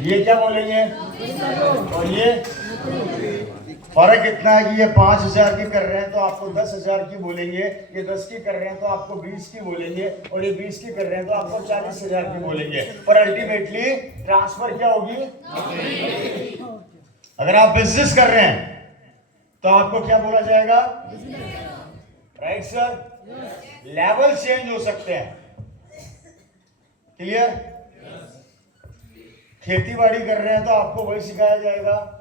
ये क्या बोलेंगे? और ये फर्क इतना है कि ये 5,000 की कर रहे हैं तो आपको 10,000 की बोलेंगे, ये 10 की कर रहे हैं तो आपको 20 की बोलेंगे, और ये 20 की कर रहे हैं तो आपको 40,000 की बोलेंगे। पर अल्टीमेटली ट्रांसफर क्या होगी? अगर आप बिजनेस कर रहे हैं तो आपको क्या बोला जाएगा? Right sir. लेवल चेंज हो सकते हैं, क्लियर? खेती बाड़ी कर रहे हैं तो आपको वही सिखाया जाएगा।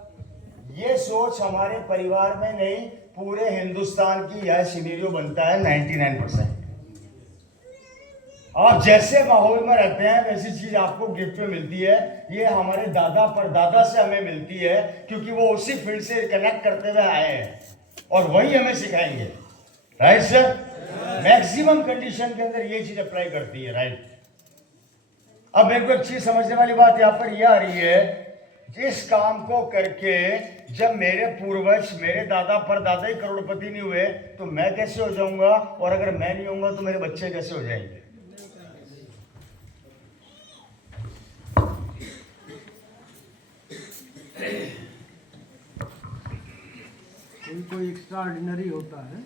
ये सोच हमारे परिवार में नहीं, पूरे हिंदुस्तान की यह सिनेरियो बनता है 99%। आप जैसे माहौल में रहते हैं वैसी चीज आपको गिफ्ट में मिलती है। ये हमारे दादा परदादा से हमें मिलती है, क्योंकि वो उसी फील्ड से कनेक्ट करते हुए आए हैं और वही हमें सिखाएंगे। Right sir. मैक्सिमम कंडीशन के अंदर ये चीज अप्लाई करती है। राइट। अब मेरे को एक चीज समझने वाली बात यहाँ पर यह आ रही है, जिस काम को करके जब मेरे पूर्वज, मेरे दादा परदादा ही करोड़पति नहीं हुए तो मैं कैसे हो जाऊंगा, और अगर मैं नहीं होऊंगा तो मेरे बच्चे कैसे हो जाएंगे? कोई एक्स्ट्रा ऑर्डिनरी होता है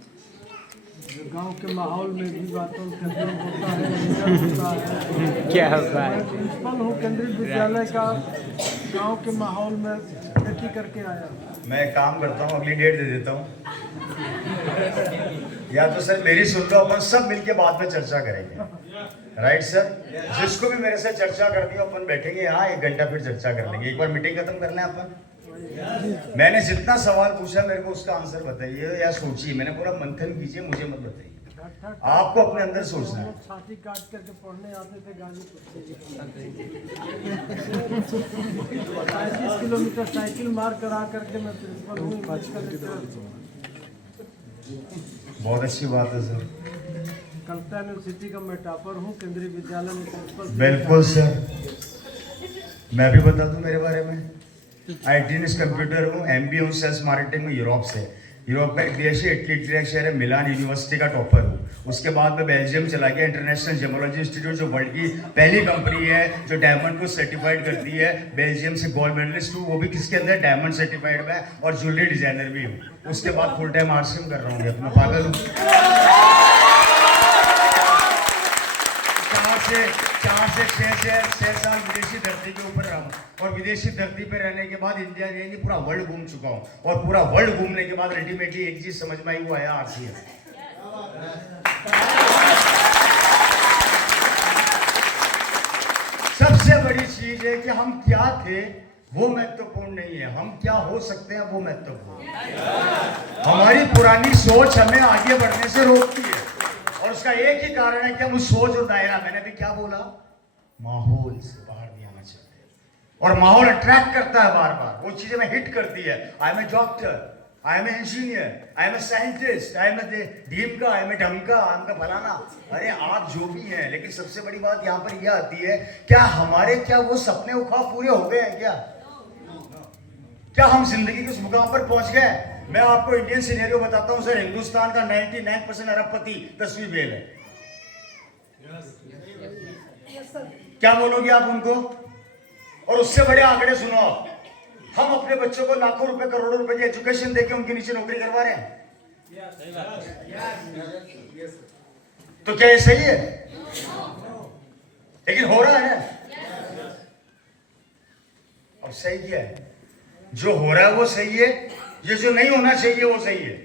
जो गांव के माहौल में भी बातों का होता है। क्या होता है? प्रिंसिपल हूँ केंद्रीय विद्यालय का, गांव के माहौल में खेती करके आया। मैं काम करता हूँ, अगली डेट दे देता हूँ। या तो सर मेरी सुन लो, अपन सब मिलके बाद में चर्चा करेंगे। Right sir. जिसको भी मेरे से चर्चा करनी हो अपन बैठेंगे यहाँ 1 घंटा, फिर चर्चा कर लेंगे। एक बार मीटिंग खत्म कर लें अपन। मैंने जितना सवाल पूछा मेरे को उसका आंसर बताइए या सोचिए। मैंने पूरा मंथन कीजिए, मुझे मत बताइए, आपको अपने अंदर सोचना है। छाती काट करके पढ़ने आते थे गाजीपुर। 35 किलोमीटर साइकिल मार कर आ करके मैं प्रिंसिपल हूँ। बहुत अच्छी बात है सर। कलकत्ता यूनिवर्सिटी का मैं टॉपर हूँ, केंद्रीय विद्यालय में प्रिंसिपल। बिल्कुल सर। मैं भी बता दूं मेरे बारे में। ITNS कंप्यूटर हूँ, MBA हूँ सेल्स मार्केटिंग में यूरोप से। यूरोप का एक देश है, इटली का शहर है, मिलान यूनिवर्सिटी का टॉपर हूँ। उसके बाद मैं बेल्जियम चला गया, इंटरनेशनल जेमोलॉजी इंस्टीट्यूट, जो वर्ल्ड की पहली कंपनी है जो डायमंड को सर्टिफाइड करती है। बेल्जियम से गोल्ड मेडलिस्ट हूँ, वो भी किसके अंदर? डायमंड सर्टिफाइड में, और ज्वेलरी डिजाइनर भी हूँ। उसके बाद फुल टाइम RCM कर रहा हूँ। तो मैं पागल हूँ। 4 से 6 साल विदेशी धरती के ऊपर रहा हूँ, और विदेशी धरती पे रहने के बाद इंडिया नहीं पूरा वर्ल्ड घूम चुका हूँ, और पूरा वर्ल्ड घूमने के बाद अल्टीमेटली एक चीज समझ में आई, वो है RCM। सबसे बड़ी चीज है कि हम क्या थे वो महत्वपूर्ण नहीं है, हम क्या हो सकते हैं वो महत्वपूर्ण है। हमारी पुरानी सोच हमें आगे बढ़ने से रोकती है, और उसका एक ही कारण है कि हम उस सोच और दायरा, मैंने भी क्या बोला, माहौल से बाहर नहीं आना चाहते। और माहौल अट्रैक्ट करता है बार बार, वो चीजें में हिट करती है। I am a doctor, I am a engineer, I am a scientist, I am a ढीम का, I am A ढमका, I am का फलाना। अरे आप जो भी हैं, लेकिन सबसे बड़ी बात यहाँ पर यह आती है, क्या हमारे वो सपने और ख्वाब पूरे हो गए हैं क्या हम जिंदगी के उस मुकाम पर पहुंच गए? मैं आपको इंडियन सिनेरियो बताता हूं सर। हिंदुस्तान का 99% अरबपति 10वीं फेल है। क्या बोलोगे आप उनको? और उससे बड़े आंकड़े सुनो आप। हम अपने बच्चों को लाखों रुपए, करोड़ों रुपए की एजुकेशन देके उनके नीचे नौकरी करवा रहे हैं। तो क्या ये सही है? लेकिन हो रहा है ना। अब सही क्या है? जो हो रहा है वो सही है, ये जो नहीं होना चाहिए वो सही है,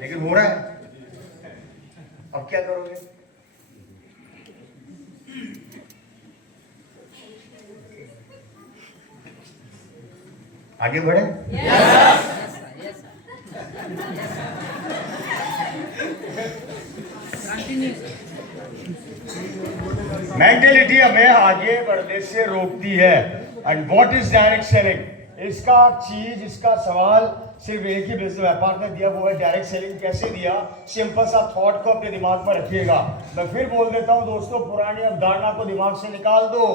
लेकिन हो रहा है। अब क्या करोगे? आगे बढ़े? मेंटेलिटी हमें आगे बढ़ने से रोकती है। And what is direct selling? इसका चीज, इसका सवाल सिर्फ एक ही बिजनेस व्यापार ने दिया, वो है डायरेक्ट सेलिंग। कैसे दिया? सिंपल सा थॉट को अपने दिमाग में रखिएगा। मैं फिर बोल देता हूं दोस्तों, पुरानी अवधारणा को दिमाग से निकाल दो,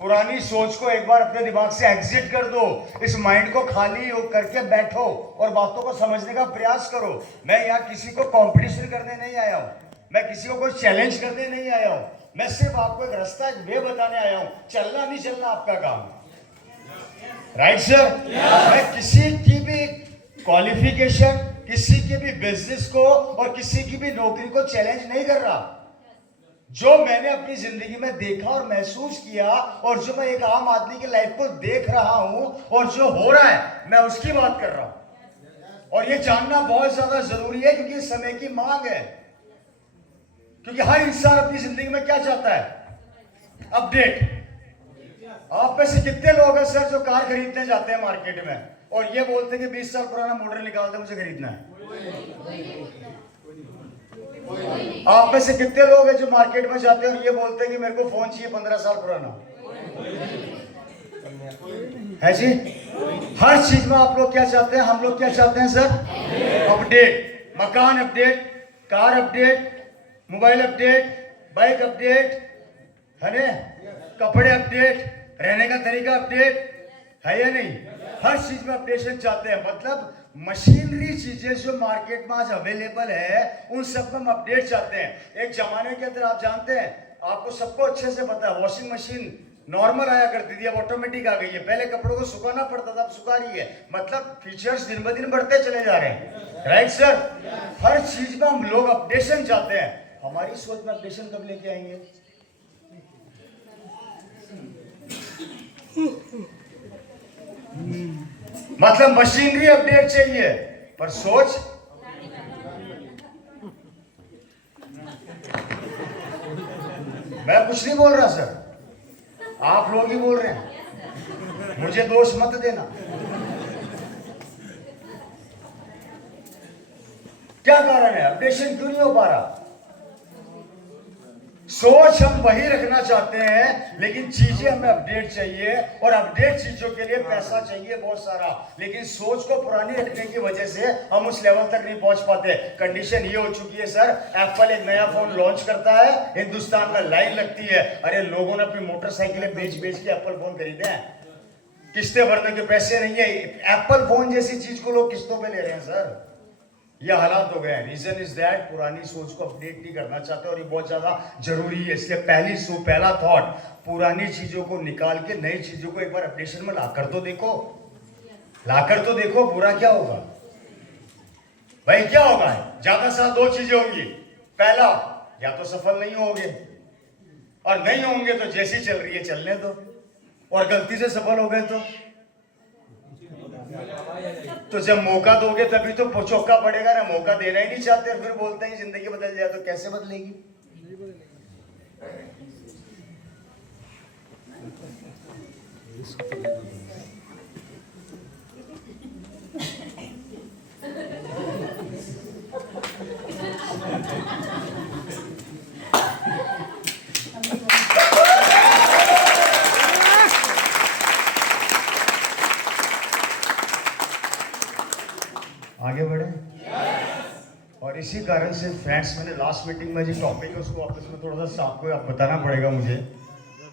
पुरानी सोच को एक बार अपने दिमाग से एग्जिट कर दो। इस माइंड को खाली करके बैठो और बातों को समझने का प्रयास करो। मैं यहाँ किसी को कंपटीशन करने नहीं आया हूँ, मैं किसी को कोई चैलेंज करने नहीं आया हूँ। मैं सिर्फ आपको एक रास्ता, एक वे बताने आया हूं। चलना नहीं चलना आपका काम, राइट सर? मैं किसी की भी क्वालिफिकेशन, किसी के भी बिजनेस को और किसी की भी नौकरी को चैलेंज नहीं कर रहा। जो मैंने अपनी जिंदगी में देखा और महसूस किया और जो मैं एक आम आदमी की लाइफ को देख रहा हूं और जो हो रहा है, मैं उसकी बात कर रहा हूं। और ये जानना बहुत ज्यादा जरूरी है क्योंकि समय की मांग है। क्योंकि हर इंसान अपनी जिंदगी में क्या चाहता है? अपडेट। आप में से कितने लोग हैं सर जो कार खरीदने जाते हैं मार्केट में और ये बोलते हैं कि 20 साल पुराना मॉडल निकाल दे, मुझे खरीदना है? आप में से कितने लोग हैं जो मार्केट में जाते हैं और ये बोलते हैं कि मेरे को फोन चाहिए 15 साल पुराना? है जी? हर चीज में आप लोग क्या चाहते हैं? हम लोग क्या चाहते हैं सर? अपडेट। मकान update, car update, mobile update, bike update, है ना? कपड़े अपडेट, रहने का तरीका अपडेट, है या नहीं? हर चीज में अपडेशन चाहते हैं। मतलब मशीनरी चीजें जो मार्केट में आज अवेलेबल है उन सब में हम अपडेट चाहते हैं। एक जमाने के अंदर आप जानते हैं, आपको सबको अच्छे से पता है, वॉशिंग मशीन नॉर्मल आया करती थी, अब ऑटोमेटिक आ गई है। पहले कपड़ों को सुखाना पड़ता था, अब सुखा रही है। मतलब फीचर्स दिन ब दिन बढ़ते चले जा रहे हैं, राइट सर? हर चीज में हम लोग अपडेशन चाहते हैं। हमारी सोच में अपडेशन कब लेके आएंगे? मतलब मशीनरी अपडेट चाहिए पर सोच मैं कुछ नहीं बोल रहा सर, आप लोग ही बोल रहे हैं, मुझे दोष मत देना। क्या कारण है? अपडेशन क्यों नहीं हो पा रहा? सोच हम वही रखना चाहते हैं लेकिन चीजें हमें अपडेट चाहिए और अपडेट चीजों के लिए पैसा चाहिए बहुत सारा। लेकिन सोच को पुरानी रखने की वजह से हम उस लेवल तक नहीं पहुंच पाते। कंडीशन ये हो चुकी है सर, एप्पल एक नया फोन लॉन्च करता है, हिंदुस्तान में लाइन लगती है। अरे लोगों ने अपनी मोटरसाइकिलें बेच बेच के एप्पल फोन खरीदे हैं, किस्तें भरने के पैसे नहीं है। एप्पल फोन जैसी चीज को लोग किस्तों पे ले रहे हैं सर। ये हालात हो गए हैं। रीजन इज दैट पुरानी सोच को अपडेट नहीं करना चाहते और ये बहुत ज्यादा जरूरी है। इसलिए पहला थॉट, पुरानी चीजों को निकाल के नई चीजों को एक बार अपडेशन में लाकर तो देखो, लाकर तो देखो, बुरा क्या होगा भाई? क्या होगा? ज्यादा से ज्यादा दो चीजें होंगी। पहला, या तो सफल नहीं होगे और नहीं होंगे तो जैसी चल रही है चलने दो, और गलती से सफल हो गए तो जब मौका दोगे तभी तो चौका पड़ेगा ना। मौका देना ही नहीं चाहते, फिर बोलते हैं जिंदगी बदल जाए, तो कैसे बदलेगी? आगे बढ़े। और इसी कारण से फ्रेंड्स, मैंने लास्ट मीटिंग में जो टॉपिक है उसको आपस में थोड़ा सा आपको बताना पड़ेगा मुझे।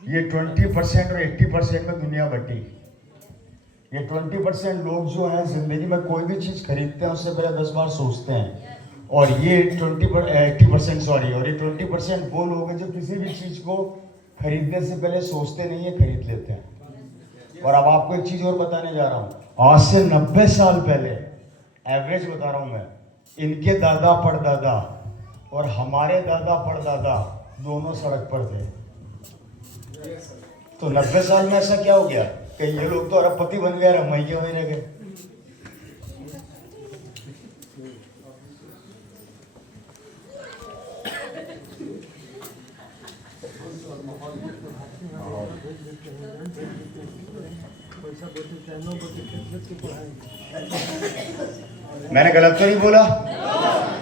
ये 20% और 80% में दुनिया बटी। ये 20% लोग जो हैं जिंदगी में कोई भी चीज़ खरीदते हैं उससे पहले 10 बार सोचते हैं, और ये 80% सॉरी, और ये 20% वो लोग हैं जो किसी भी चीज़ को खरीदने से पहले सोचते नहीं है, खरीद लेते हैं। और अब आपको एक चीज़ और बताने जा रहा हूँ। आज से 90 साल पहले, एवरेज बता रहा हूँ मैं, इनके दादा परदादा और हमारे दादा परदादा दोनों सड़क पर थे। तो 90 साल में ऐसा क्या हो गया कि ये लोग तो अरबपति बन गए, रमैये वहीं रह गए। मैंने गलत तो नहीं बोला?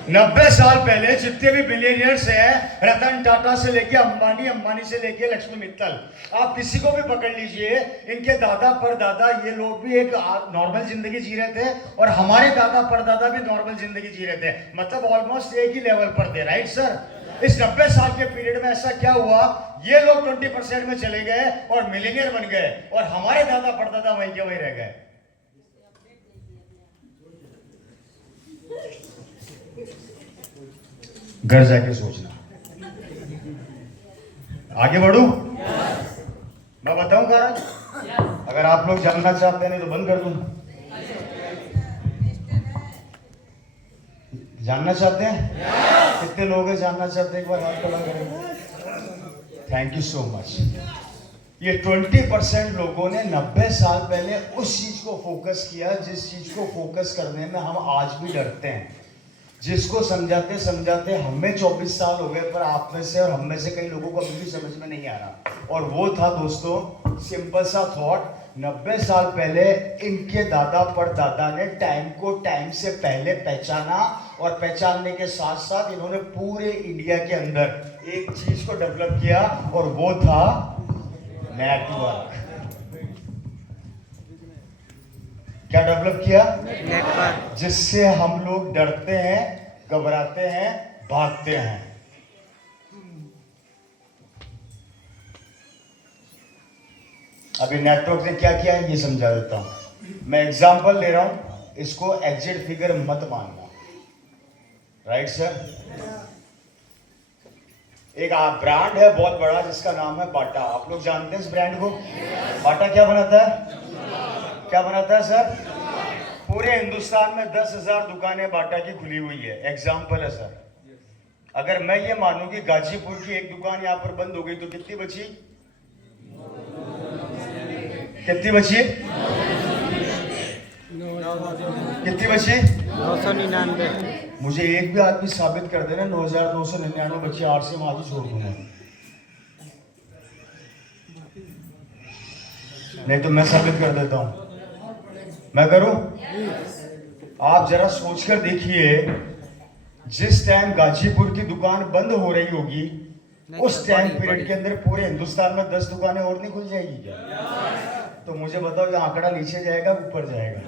90 साल पहले जितने भी बिलियनियर्स हैं, रतन टाटा से लेके अंबानी, अंबानी से लेके लक्ष्मी मित्तल, आप किसी को भी पकड़ लीजिए, इनके दादा परदादा ये लोग भी एक नॉर्मल जिंदगी जी रहे थे और हमारे दादा परदादा भी नॉर्मल जिंदगी जी रहे थे। मतलब ऑलमोस्ट एक ही लेवल पर थे, राइट सर? इस 90 साल के पीरियड में ऐसा क्या हुआ, ये लोग 20% में चले गए और मिलियनियर बन गए और हमारे दादा परदादा वहीं के वहीं रह गए। घर जाके सोचना। आगे बढ़ू? मैं बताऊं कारण? अगर आप लोग जानना चाहते हैं तो बंद कर दूं। जानना चाहते हैं? कितने लोग हैं जानना चाहते हैं? एक बार हाथ खड़ा करें। Thank you so much. ये 20% लोगों ने 90 साल पहले उस चीज को फोकस किया जिस चीज को फोकस करने में हम आज भी डरते हैं, जिसको समझाते समझाते हमें 24 साल हो गए, पर आप में से और हम में से कई लोगों को अभी भी समझ में नहीं आ रहा। और वो था दोस्तों सिंपल सा थॉट। 90 साल पहले इनके दादा परदादा ने टाइम को टाइम से पहले पहचाना, और पहचानने के साथ साथ इन्होंने पूरे इंडिया के अंदर एक चीज को डेवलप किया, और वो था नेटवर्क। क्या डेवलप किया? नेटवर्क। जिससे हम लोग डरते हैं, घबराते हैं, भागते हैं। अभी नेटवर्क ने क्या किया है ये समझा देता हूं। मैं एग्जांपल ले रहा हूं, इसको एग्जिट फिगर मत मानना। Right sir? एक ब्रांड है बहुत बड़ा जिसका नाम है बाटा। आप लोग जानते हैं इस ब्रांड को? बाटा क्या बनाता है? क्या बनाता है सर? पूरे हिंदुस्तान में 10,000 दुकानें बाटा की खुली हुई है। एग्जाम्पल है सर। अगर मैं ये मानूं कि गाजीपुर की एक दुकान यहां पर बंद हो गई तो कितनी बची? कितनी बची? कितनी बची? 999। मुझे एक भी आदमी साबित कर देना 9,999 बच्चे आरसी में आगे छोड़ दूंगा। नहीं तो मैं साबित कर देता हूं। मैं करूं? आप जरा सोचकर देखिए, जिस टाइम गाजीपुर की दुकान बंद हो रही होगी उस टाइम पीरियड के अंदर पूरे हिंदुस्तान में 10 दुकानें और नहीं खुल जाएगी क्या? तो मुझे बताओ ये आंकड़ा नीचे जाएगा ऊपर जाएगा?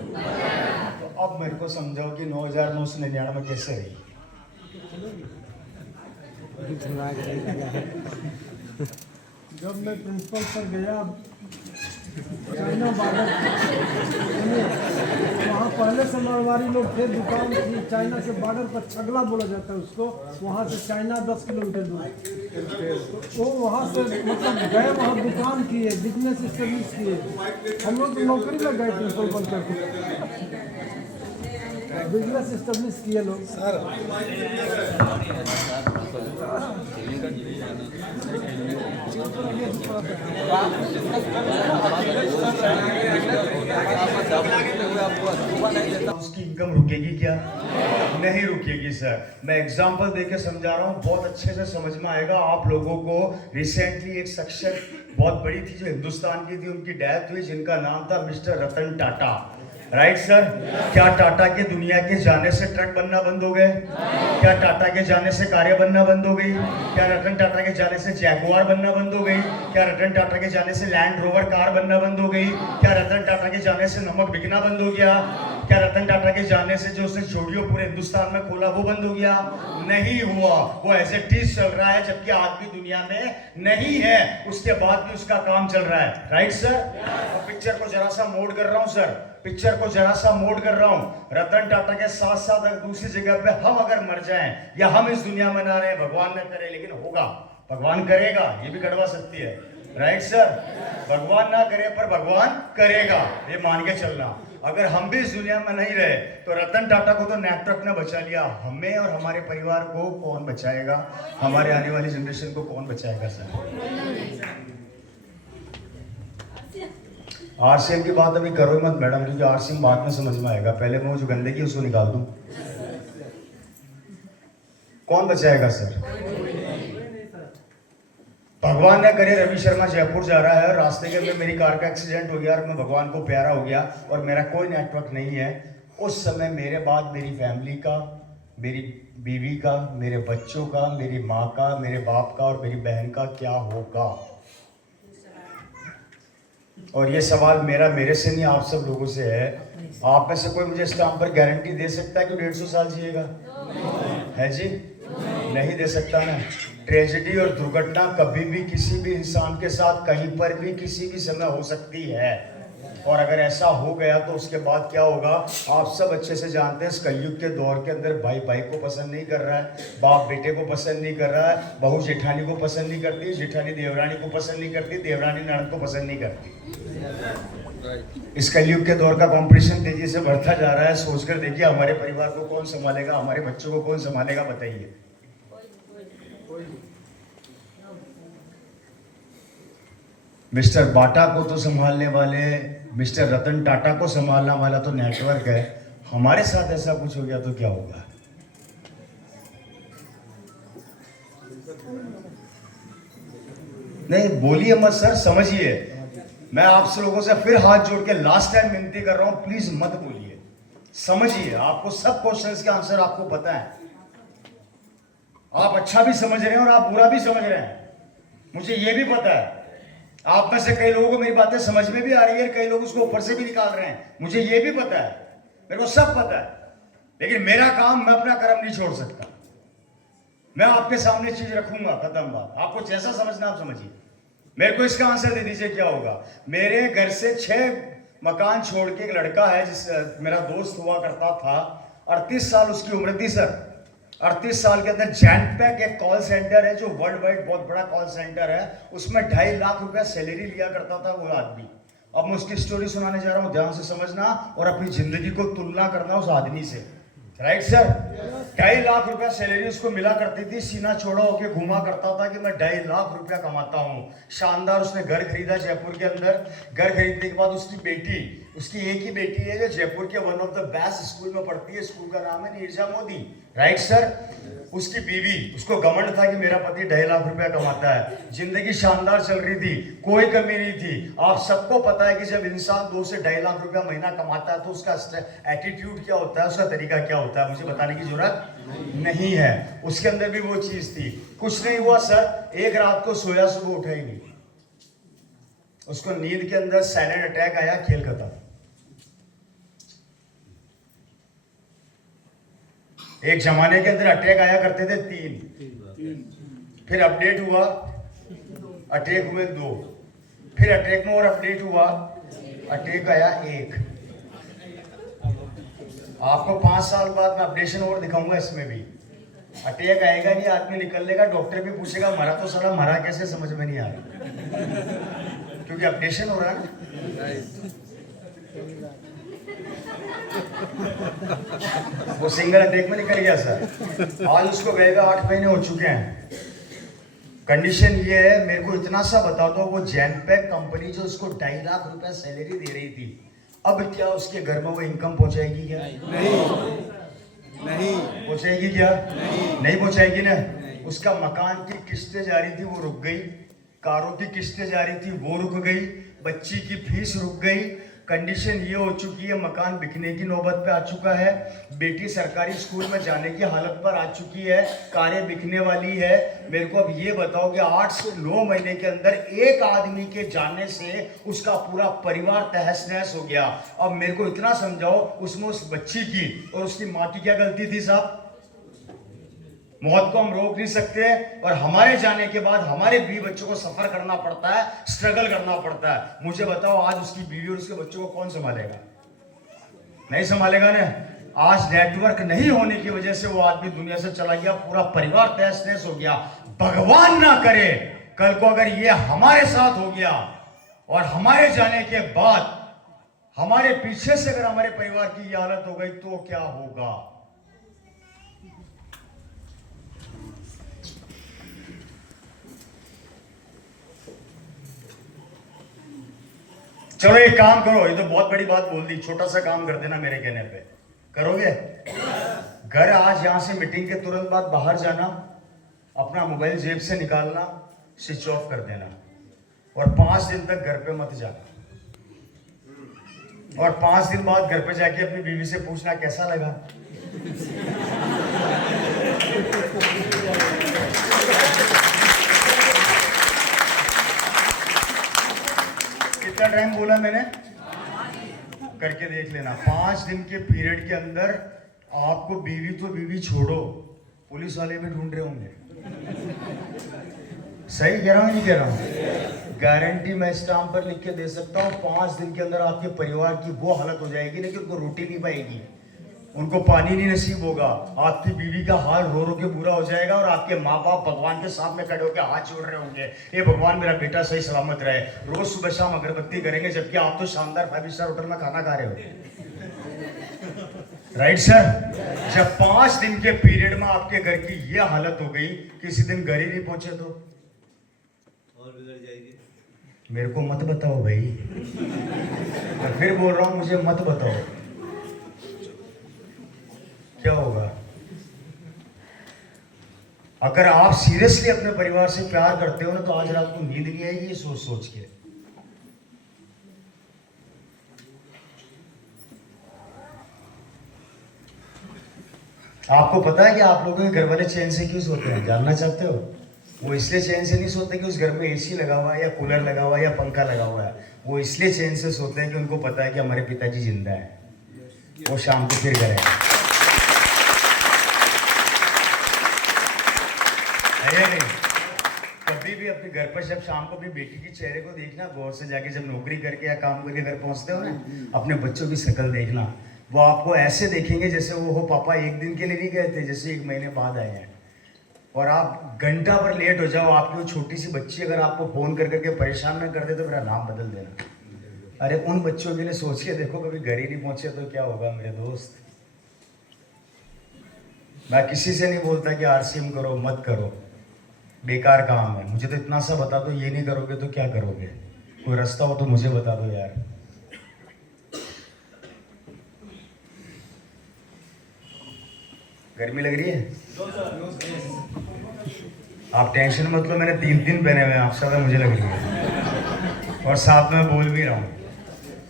तो अब मेरे को समझाओ कि 9,999 कैसे रही? जब मैं प्रिंसिपल सर गया चाइना बॉर्डर, वहाँ पहले से मारवाड़ी लोग थे, दुकान थी चाइना से बॉर्डर पर, छगला बोला जाता है उसको। वहाँ से चाइना 10 किलोमीटर दूर। वो वहाँ से मतलब गए, वहाँ दुकान किए, बिजनेस स्टैब्लिश किए। हम लोग तो नौकरी लग गए प्रिंसिपल बन करके, बिजनेस स्टैब्लिश किए लोग। सर उसकी इनकम रुकेगी क्या? नहीं रुकेगी सर। मैं एग्जांपल देके समझा रहा हूँ, बहुत अच्छे से समझ में आएगा आप लोगों को। रिसेंटली एक शख्सियत बहुत बड़ी थी जो हिंदुस्तान की थी, उनकी डेथ हुई, जिनका नाम था mister Ratan Tata. Right sir? क्या टाटा के दुनिया के जाने से ट्रक बनना बंद हो गए? क्या टाटा के जाने से कारें बनना बंद हो गई? क्या रतन टाटा के जाने से जैगुआर बनना बंद हो गई? क्या रतन टाटा के जाने से लैंड रोवर कार बनना बंद हो गई? क्या रतन टाटा के जाने से नमक बिकना बंद हो गया? क्या रतन टाटा के जाने से जो उसने स्टूडियो पूरे हिंदुस्तान में खोला वो बंद हो गया? नहीं हुआ। वो एज ए टीज चल रहा है, जबकि आज भी दुनिया में नहीं है, उसके बाद भी उसका काम चल रहा है। Right sir? और पिक्चर को जरा सा मोड कर रहा हूं सर, पिक्चर को जरा सा मोड कर रहा हूं। रतन टाटा के साथ साथ अगर दूसरी जगह पे हम अगर मर जाएं या हम इस दुनिया में ना रहे, भगवान न करे, लेकिन होगा, भगवान करेगा, ये भी कड़वा सकती है। Right sir? भगवान ना करे पर भगवान करेगा, ये मान के चलना। अगर हम भी इस दुनिया में नहीं रहे तो रतन टाटा को तो नेटवर्क ने बचा लिया, हमें और हमारे परिवार को कौन बचाएगा? हमारे आने वाली जनरेशन को कौन बचाएगा सर? आरसीएम की बात अभी करो मत मैडम, क्योंकि आरसीएम बाद में समझ में आएगा। पहले मैं वो जो गंदगी उसको निकाल दूं। कौन बचाएगा सर? भगवान न करे रवि शर्मा जयपुर जा रहा है, रास्ते के अंदर मेरी कार का एक्सीडेंट हो गया और मैं भगवान को प्यारा हो गया और मेरा कोई नेटवर्क नहीं है। उस समय मेरे बाद मेरी फैमिली का, मेरी बीवी का, मेरे बच्चों का, मेरी माँ का, मेरे बाप का और मेरी बहन का क्या होगा? और ये सवाल मेरे से नहीं, आप सब लोगों से है। आप में से कोई मुझे इस काम पर गारंटी दे सकता है कि 150 साल जिएगा? है जी? नहीं दे सकता ना। ट्रेजेडी और दुर्घटना कभी भी किसी भी इंसान के साथ कहीं पर भी किसी भी समय हो सकती है। और अगर ऐसा हो गया तो उसके बाद क्या होगा आप सब अच्छे से जानते हैं। इस कलयुग के दौर के अंदर भाई भाई को पसंद नहीं कर रहा है, बाप बेटे को पसंद नहीं कर रहा है, बहू जेठानी को पसंद नहीं करती, जेठानी देवरानी को पसंद नहीं करती, देवरानी ननद को पसंद नहीं करती। इस कलयुग के दौर का कंपटीशन तेजी से बढ़ता जा रहा है। सोचकर देखिए हमारे परिवार को कौन संभालेगा, हमारे बच्चों को कौन संभालेगा, बताइए। मिस्टर बाटा को तो संभालने वाले, मिस्टर रतन टाटा को संभालने वाला तो नेटवर्क है। हमारे साथ ऐसा कुछ हो गया तो क्या होगा? नहीं बोलिए मत सर, समझिए। मैं आप लोगों से फिर हाथ जोड़ के लास्ट टाइम विनती कर रहा हूं, प्लीज मत बोलिए, समझिए। आपको सब क्वेश्चंस के आंसर आपको पता है, आप अच्छा भी समझ रहे हैं और आप बुरा भी समझ रहे हैं, मुझे ये भी पता है। आप में से कई लोगों को मेरी बातें समझ में भी आ रही है, कई लोग उसको ऊपर से भी निकाल रहे हैं, मुझे ये भी पता है, मेरे को सब पता है। लेकिन मेरा काम, मैं अपना कर्म नहीं छोड़ सकता। मैं आपके सामने चीज रखूंगा, खत्म बात। आपको जैसा समझना आप समझिए। मेरे को इसका आंसर दे दीजिए क्या होगा। मेरे घर से 6 मकान छोड़ के एक लड़का है, जिस मेरा दोस्त हुआ करता था, 38 साल उसकी उम्र थी सर। 38 साल के अंदर जैनपैक एक कॉल सेंटर है जो वर्ल्ड वाइड बहुत बड़ा कॉल सेंटर है, उसमें 2.5 लाख रुपया सैलरी लिया करता था वो आदमी। अब मैं उसकी स्टोरी सुनाने जा रहा हूं, ध्यान से समझना और अपनी जिंदगी को तुलना करना उस आदमी से। राइट सर, 2.5 लाख रुपया सैलरी उसको मिला करती थी। सीना चौड़ा होके घूमा करता था कि मैं 2.5 लाख रुपया कमाता हूँ। शानदार उसने घर खरीदा जयपुर के अंदर। घर खरीदने के बाद उसकी बेटी, उसकी एक ही बेटी है जो जयपुर के one of the best school में पढ़ती है, स्कूल का नाम है नीरजा मोदी। राइट सर, उसकी बीवी, उसको घमंड था कि मेरा पति 2.5 लाख रुपया कमाता है। जिंदगी शानदार चल रही थी, कोई कमी नहीं थी। आप सबको पता है कि जब इंसान 2 से 2.5 लाख रुपया महीना कमाता है तो उसका एटीट्यूड क्या होता है, उसका तरीका क्या होता है, मुझे बताने की जरूरत नहीं है। उसके अंदर भी वो चीज थी। कुछ नहीं हुआ सर, एक रात को सोया, सुबह उठा ही नहीं। उसको नींद के अंदर साइलेंट अटैक आया, खेल खत्म। एक जमाने के अंदर अटैक आया करते थे 3, फिर अपडेट हुआ, अटैक हुए 2, फिर अटैक में और अपडेट हुआ, अटैक आया 1। आपको 5 साल बाद मैं अपडेशन और दिखाऊंगा, इसमें भी अटैक आएगा नहीं, आदमी निकल लेगा, डॉक्टर भी पूछेगा मरा तो साला मरा कैसे, समझ में नहीं आ रहा, क्योंकि अपडेशन हो रहा है। वो सिंगल अटैक में निकल गया सर। आज उसको गए 8 महीने हो चुके हैं। कंडीशन ये है, मेरे को इतना सा बता दो, वो जैनपैक कंपनी जो उसको 2.5 लाख रुपया सैलरी दे रही थी, अब क्या उसके घर में वो इनकम पहुंचाएगी क्या? नहीं पहुंचाएगी क्या? नहीं पहुंचाएगी ना। उसका मकान की किस्तें जा रही थी, वो रुक गई। कारों की किस्तें जा रही थी, वो रुक गई। बच्ची की फीस रुक गई। कंडीशन ये हो चुकी है, मकान बिकने की नौबत पे आ चुका है। बेटी सरकारी स्कूल में जाने की हालत पर आ चुकी है, कारें बिकने वाली है। मेरे को अब ये बताओ कि 8 से 9 महीने के अंदर एक आदमी के जाने से उसका पूरा परिवार तहस नहस हो गया। अब मेरे को इतना समझाओ, उसमें उस बच्ची की और उसकी माँ की क्या गलती थी साहब? मौत को हम रोक नहीं सकते, और हमारे जाने के बाद हमारे बीवी बच्चों को सफर करना पड़ता है, स्ट्रगल करना पड़ता है। मुझे बताओ आज उसकी बीवी और उसके बच्चों को कौन संभालेगा? नहीं संभालेगा ना। आज नेटवर्क नहीं होने की वजह से वो आदमी दुनिया से चला गया, पूरा परिवार तहस नहस हो गया। भगवान ना करे कल को अगर ये हमारे साथ हो गया और हमारे जाने के बाद हमारे पीछे से अगर हमारे परिवार की ये हालत हो गई तो क्या होगा? चलो एक काम करो, ये तो बहुत बड़ी बात बोल दी, छोटा सा काम कर देना मेरे कहने पे। करोगे? घर आज यहां से मीटिंग के तुरंत बाद बाहर जाना, अपना मोबाइल जेब से निकालना, स्विच ऑफ कर देना, और 5 दिन तक घर पे मत जाना। और 5 दिन बाद घर पे जाके अपनी बीवी से पूछना कैसा लगा। कितना टाइम बोला मैंने? करके देख लेना। 5 दिन के पीरियड के अंदर आपको बीवी तो बीवी छोड़ो, पुलिस वाले भी ढूंढ रहे होंगे। सही कह रहा हूं नहीं कह रहा हूं? गारंटी मैं स्टाम्प पर लिख के दे सकता हूँ, 5 दिन के अंदर आपके परिवार की वो हालत हो जाएगी ना कि उनको रोटी नहीं पाएगी, उनको पानी नहीं नसीब होगा, आपकी बीवी का हाल रो रो के बुरा हो जाएगा और आपके माँ बाप भगवान के सामने खड़े होकर हाथ जोड़ रहे होंगे, ये भगवान मेरा बेटा सही सलामत रहे, रोज सुबह शाम अगरबत्ती करेंगे, जबकि आप तो शानदार 5 स्टार होटल में खाना खा रहे हो। Right sir? जब 5 दिन के पीरियड में आपके घर की ये हालत हो गई, किसी दिन घर ही नहीं पहुंचे तो और बिगड़ जाएगी। मेरे को मत बताओ भाई, मैं फिर बोल रहा हूं, मुझे मत बताओ क्या होगा। अगर आप सीरियसली अपने परिवार से प्यार करते हो ना, तो आज रात को नींद नहीं आएगी ये सोच सोच के। आपको पता है कि आप लोगों के घर वाले चैन से क्यों सोते हैं? जानना चाहते हो? वो इसलिए चैन से नहीं सोते कि उस घर में एसी लगा हुआ है या कूलर लगा हुआ है या पंखा लगा हुआ है, वो इसलिए चैन से सोते हैं कि उनको पता है कि हमारे पिताजी जिंदा है, वो शाम को फिर घर आएंगे। नहीं, कभी भी अपने घर पर जब शाम को भी बेटी के चेहरे को देखना गौर से, जाके जब नौकरी करके या काम करके घर पहुंचते हो ना, अपने बच्चों की शक्ल देखना, वो आपको ऐसे देखेंगे जैसे वो हो पापा एक दिन के लिए नहीं गए थे, जैसे 1 महीने बाद आए हैं। और आप घंटा पर लेट हो जाओ, आपकी वो छोटी सी बच्ची अगर आपको फोन कर करके परेशान न कर दे तो मेरा नाम बदल देना। अरे उन बच्चों के लिए सोच के देखो, कभी घर ही नहीं पहुंचे तो क्या होगा मेरे दोस्त। मैं किसी से नहीं बोलता कि आरसीएम करो मत करो, बेकार काम है। मुझे तो इतना सा बता दो, ये नहीं करोगे तो क्या करोगे, कोई रास्ता हो तो मुझे बता दो यार। गर्मी लग रही है? आप टेंशन मत लो, मैंने 3 दिन पहने हुए हैं, आपसे ज्यादा मुझे लग रही है, और साथ में बोल भी रहा हूँ।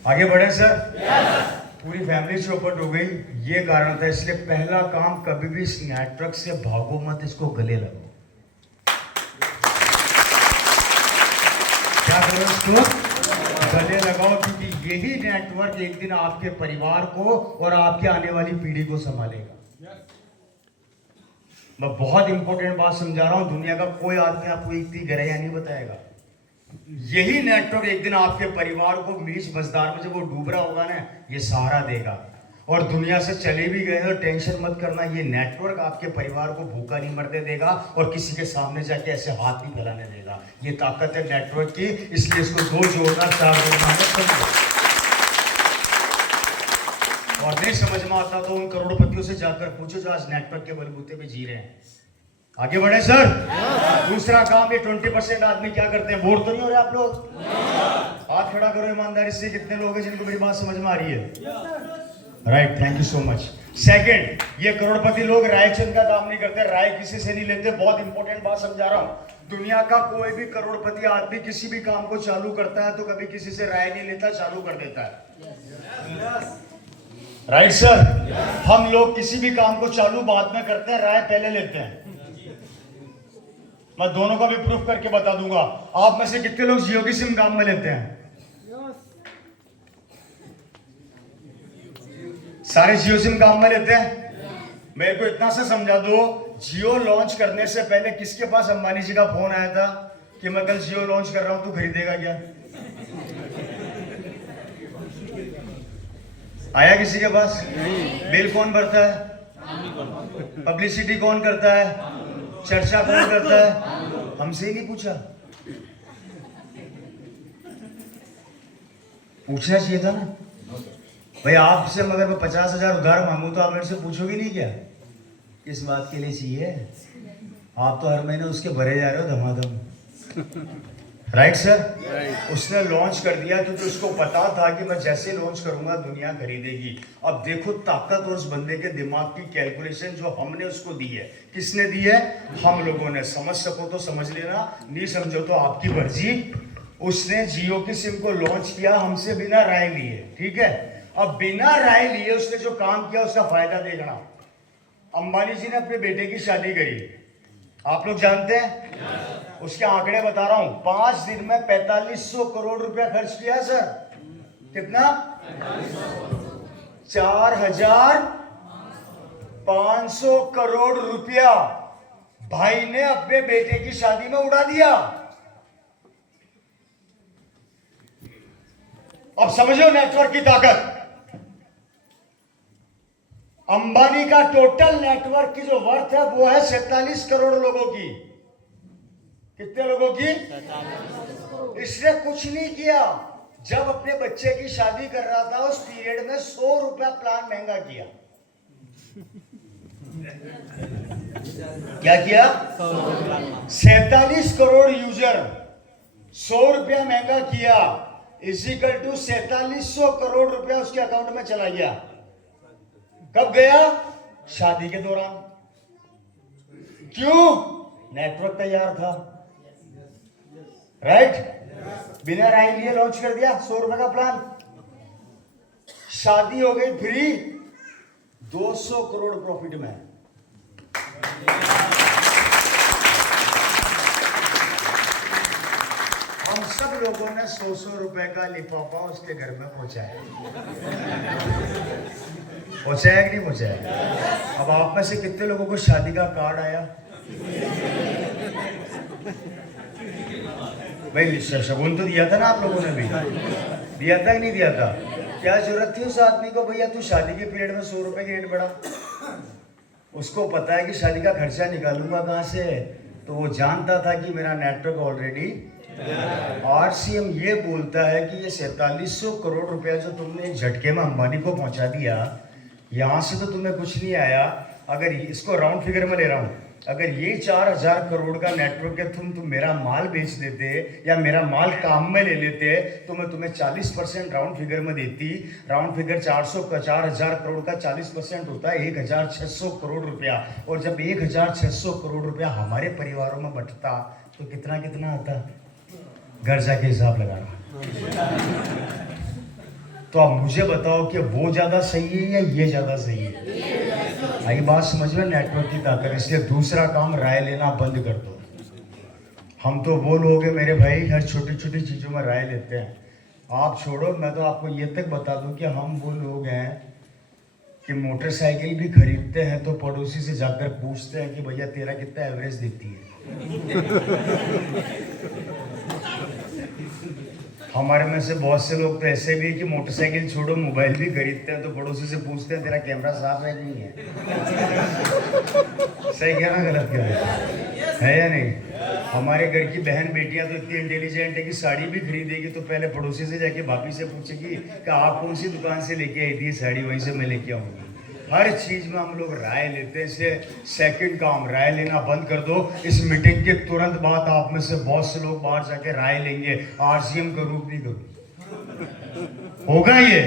आगे बढ़े सर? पूरी फैमिली चौपट हो गई, ये कारण था। इसलिए पहला काम, कभी भी इस नेटवर्क से भागो मत, इसको गले लगाओ। क्या करो? इसको गले लगाओ, क्योंकि यही नेटवर्क एक दिन आपके परिवार को और आपके आने वाली पीढ़ी को संभालेगा। मैं बहुत इंपॉर्टेंट बात समझा रहा हूं, दुनिया का कोई आदमी आपको इतनी गहराइयां नहीं बताएगा। यही नेटवर्क एक दिन आपके परिवार को मीच मझधार में जब वो डूब रहा होगा ना, ये सहारा देगा। और दुनिया से चले भी गए तो टेंशन मत करना, ये नेटवर्क आपके परिवार को भूखा नहीं मरने देगा और किसी के सामने जाके ऐसे हाथ नहीं फैलाने देगा। ये ताकत है नेटवर्क की, इसलिए इसको 2 जोड़ना 4 जोड़ना समझो। और नहीं समझ में आता तो उन करोड़पतियों से जाकर पूछो जो आज नेटवर्क के बलबूते पे जी रहे हैं। आगे बढ़े सर? दूसरा काम, ये 20% आदमी क्या करते हैं? बोर तो नहीं हो रहे आप लोग? हाथ खड़ा करो ईमानदारी से, कितने लोग हैं जिनको मेरी बात समझ में आ रही है? Right, thank you so much. Second, ये करोड़पति लोग रायचंद का काम नहीं करते, राय किसी से नहीं लेते। बहुत इंपॉर्टेंट बात समझा रहा हूं, दुनिया का कोई भी करोड़पति आदमी किसी भी काम को चालू करता है तो कभी किसी से राय नहीं लेता, चालू कर देता है। Right sir? हम लोग किसी भी काम को चालू बाद में करते हैं, राय पहले लेते हैं। मैं दोनों का भी प्रूफ करके बता दूंगा। आप में से कितने लोग जियो की सिम काम में लेते हैं? सारे जियो सिम काम में लेते हैं? मेरे को इतना सा समझा दो, जियो लॉन्च करने से पहले किसके पास अंबानी जी का फोन आया था कि मैं कल जियो लॉन्च कर रहा हूं, तू खरीदेगा क्या? आया किसी के पास? बिल कौन भरता है? पब्लिसिटी कौन करता है? चर्चा कौन करता है? हमसे ही नहीं पूछा। पूछना चाहिए था ना भाई। आपसे मगर मैं 50,000 उधार मांगू तो आप मेरे से पूछोगे नहीं क्या किस बात के लिए चाहिए? आप तो हर महीने उसके भरे जा रहे हो धमाधम। Right sir? उसने लॉन्च कर दिया क्योंकि उसको पता था कि मैं जैसे लॉन्च करूंगा दुनिया खरीदेगी। अब देखो ताकत और उस बंदे के दिमाग की कैलकुलेशन जो हमने उसको दी है। किसने दी है? हम लोगों ने। समझ सको तो समझ लेना, नहीं समझो तो आपकी मर्जी। उसने जियो की सिम को लॉन्च किया हमसे बिना राय लिए, ठीक है? अब बिना राय लिए उसने जो काम किया उसका फायदा देखना। अंबानी जी ने अपने बेटे की शादी करी, आप लोग जानते हैं? उसके आंकड़े बता रहा हूं, 5 दिन में 4500 करोड़ रुपया खर्च किया सर। कितना? 4500 करोड़ रुपया भाई ने अपने बेटे की शादी में उड़ा दिया। अब समझो नेटवर्क की ताकत। अंबानी का टोटल नेटवर्क की जो वर्थ है वो है 47 करोड़ लोगों की। कितने लोगों की? इसने कुछ नहीं किया। जब अपने बच्चे की शादी कर रहा था उस पीरियड में 100 रुपया प्लान महंगा किया। क्या किया? 47 करोड़ यूजर, 100 रुपया महंगा किया, इजिकल टू 4700 करोड़ रुपया उसके अकाउंट में चला गया। कब गया? शादी के दौरान। क्यों? नेटवर्क तैयार था, राइट? बिना राय लिए लॉन्च कर दिया 100 रुपए का प्लान। शादी हो गई फ्री, 200 करोड़ प्रॉफिट में। हम सब लोगों ने 100 रुपए का लिफाफा उसके घर में पहुंचाया। पहुंचाया कि नहीं पहुंचाया? अब आप में से कितने लोगों को शादी का कार्ड आया? भाई शगुन तो दिया था ना आप लोगों ने भी? दिया था कि नहीं दिया था? क्या जरूरत थी उस आदमी को, भैया तू शादी के पीरियड में 100 रुपए की रेट बढ़ा? उसको पता है कि शादी का खर्चा निकालूंगा कहां से, तो वो जानता था कि मेरा नेटवर्क ऑलरेडी। आरसीएम ये बोलता है कि ये 4700 करोड़ रुपया जो तुमने झटके में अंबानी को पहुंचा दिया, यहां से तो तुम्हें कुछ नहीं आया। अगर इसको राउंड फिगर में ले रहा हूं, अगर ये 4000 करोड़ का नेटवर्क है, तुम मेरा माल बेच देते या मेरा माल काम में ले लेते तो मैं तुम्हें 40% राउंड फिगर में देती। राउंड फिगर 4000 करोड़ का 40% होता है 1600 करोड़ रुपया। और जब 1600 करोड़ रुपया हमारे परिवारों में बंटता तो कितना कितना आता? घर जाके हिसाब लगाना। तो आप मुझे बताओ कि वो ज्यादा सही है या ये ज्यादा सही है? आई बात समझ में? नेटवर्क की ताकत। इसलिए दूसरा काम राय लेना बंद कर दो। हम तो वो लोग हैं मेरे भाई, हर छोटी छोटी चीजों में राय लेते हैं। आप छोड़ो, मैं तो आपको ये तक बता दूं कि हम वो लोग हैं कि मोटरसाइकिल भी खरीदते हैं तो पड़ोसी से जाकर पूछते हैं कि भैया तेरा कितना एवरेज देती है। हमारे में से बहुत से लोग तो ऐसे भी है कि मोटरसाइकिल छोड़ो मोबाइल भी खरीदते हैं तो पड़ोसी से पूछते हैं तेरा कैमरा साफ है नहीं है। सही क्या ना गलत क्या है या नहीं? हमारे घर की बहन बेटियां तो इतनी इंटेलिजेंट है कि साड़ी भी खरीदेगी तो पहले पड़ोसी से जाके भाभी से पूछेगी कि आप कौन सी दुकान से लेके आई थी साड़ी, वहीं से मैं लेके आऊंगी। हर चीज में हम लोग राय लेते हैं। इसलिए सेकंड काम, राय लेना बंद कर दो। इस मीटिंग के तुरंत बाद आप में से बहुत से लोग बाहर जाके राय लेंगे, आरसीएम का रूप नहीं करूं, होगा ये।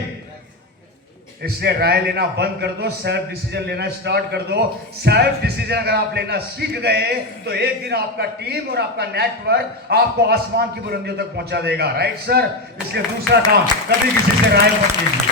इसलिए राय लेना बंद कर दो, सेल्फ डिसीजन लेना स्टार्ट कर दो। सेल्फ डिसीजन अगर आप लेना सीख गए तो एक दिन आपका टीम और आपका नेटवर्क आपको आसमान की बुलंदियों तक पहुंचा देगा, राइट सर? इसलिए दूसरा काम, कभी किसी से राय मत कीजिए।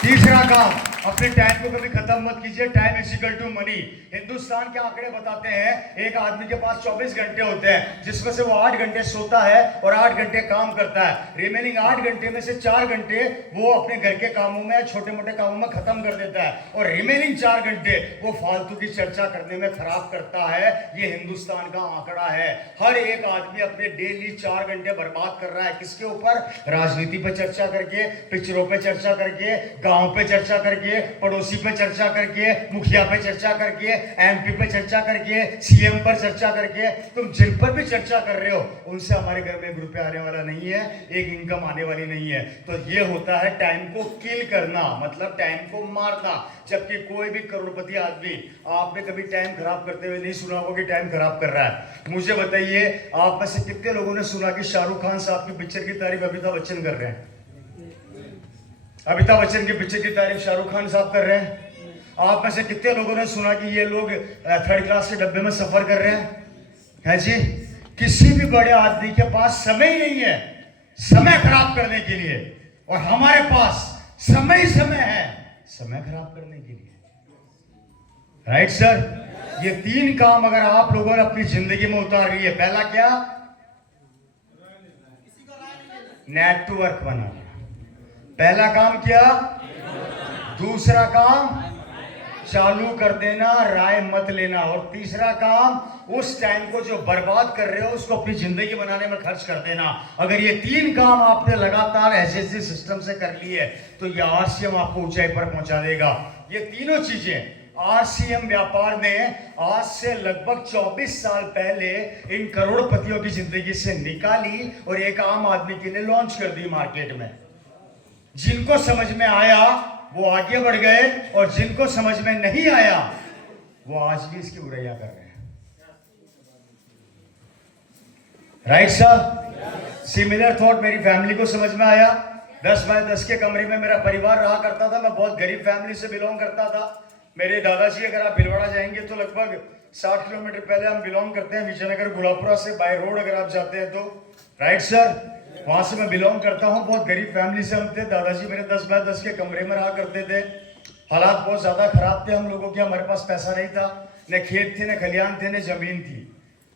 तीसरा काम, अपने टाइम को कभी खत्म मत कीजिए। Time is equal to money. Hindustan के आंकड़े बताते हैं एक आदमी के पास 24 घंटे होते हैं, जिसमें से वो 8 घंटे सोता है और 8 घंटे काम करता है। रिमेनिंग 8 घंटे में से 4 घंटे वो अपने घर के कामों में, छोटे मोटे कामों में खत्म कर देता है और रिमेनिंग 4 घंटे वो फालतू की चर्चा करने में खराब करता है। ये हिंदुस्तान का आंकड़ा है। हर एक आदमी अपने डेली 4 घंटे बर्बाद कर रहा है। किसके ऊपर? राजनीति पे चर्चा करके, पिक्चरों पे चर्चा करके, गांव पे चर्चा करके, पड़ोसी पे चर्चा करके, मुखिया पे चर्चा करके, एमपी पे चर्चा करके, सीएम पर चर्चा करके। तुम जिन पर भी चर्चा कर रहे हो उनसे हमारे घर में 1 रुपया आने वाला नहीं है, एक इनकम आने वाली नहीं है। तो ये होता है टाइम को किल करना, मतलब टाइम को मारना। जबकि कोई भी करोड़पति आदमी आपने कभी टाइम खराब करते हुए नहीं सुना होगा कि टाइम खराब कर रहा है। मुझे बताइए, आप में से कितने लोगों ने सुना कि शाहरुख खान साहब की पिक्चर की तारीफ अमिताभ बच्चन कर रहे हैं? अमिताभ बच्चन की पिक्चर की तारीफ शाहरुख खान साहब कर रहे हैं। आप में से कितने लोगों ने सुना कि ये लोग 3rd क्लास के डब्बे में सफर कर रहे हैं? है जी? किसी भी बड़े आदमी के पास समय ही नहीं है समय खराब करने के लिए, और हमारे पास समय है समय खराब करने के लिए, राइट सर? ये 3 काम अगर आप लोगों ने अपनी जिंदगी में उतार लिए, पहला क्या? नेटवर्क बनाना। पहला काम क्या? दूसरा काम चालू कर देना, राय मत लेना। और तीसरा काम, उस टाइम को जो बर्बाद कर रहे हो उसको अपनी जिंदगी बनाने में खर्च कर देना। अगर ये 3 काम आपने लगातार एसएससी सिस्टम से कर लिए तो ये आरसीएम आपको ऊंचाई पर पहुंचा देगा। ये तीनों चीजें आरसीएम व्यापार ने आज से लगभग 24 साल पहले इन करोड़पतियों की जिंदगी से निकाली और एक आम आदमी के लिए लॉन्च कर दी मार्केट में। जिनको समझ में आया वो आगे बढ़ गए और जिनको समझ में नहीं आया वो आज भी इसकी बुराइयां कर रहे हैं। राइट साहब? सिमिलर थॉट मेरी फैमिली को समझ में आया। 10 बाय 10 के कमरे में मेरा परिवार रहा करता था। मैं बहुत गरीब फैमिली से बिलोंग करता था। मेरे दादाजी, अगर आप भिलवाड़ा जाएंगे तो लगभग 60 किलोमीटर पहले हम बिलोंग करते हैं विजयनगर गुलापुरा से बाय रोड अगर आप जाते हैं तो। Right sir? वहां से मैं बिलोंग करता हूं। बहुत गरीब फैमिली से हम थे। दादाजी मेरे 10 बाय 10 के कमरे में रहा करते थे। हालात बहुत ज्यादा खराब थे हम लोगों के। हमारे पास पैसा नहीं था, न खेत थे, न खलियान थे, न जमीन थी।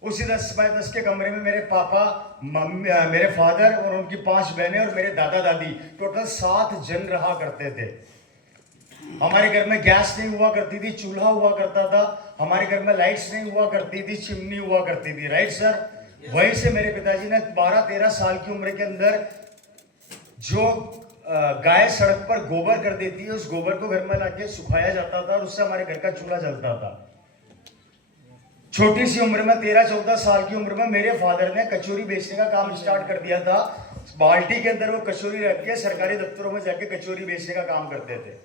उसी 10 बाय 10 के कमरे में मेरे पापा, मम्मी, मेरे फादर और उनकी 5 बहनें और मेरे दादा दादी, टोटल 7 जन रहा करते थे। हमारे घर में गैस नहीं हुआ करती थी, चूल्हा हुआ करता था। हमारे घर में लाइट्स नहीं हुआ करती थी, चिमनी हुआ करती थी। Right sir? वहीं से मेरे पिताजी ने 12-13 साल की उम्र के अंदर जो गाय सड़क पर गोबर कर देती है उस गोबर को घर में लाके सुखाया जाता था और उससे हमारे घर का चूल्हा जलता था। छोटी सी उम्र में 13-14 साल की उम्र में मेरे फादर ने कचौरी बेचने का काम स्टार्ट कर दिया था। बाल्टी के अंदर वो कचौरी रख के सरकारी दफ्तरों में जाके कचौरी बेचने का काम करते थे।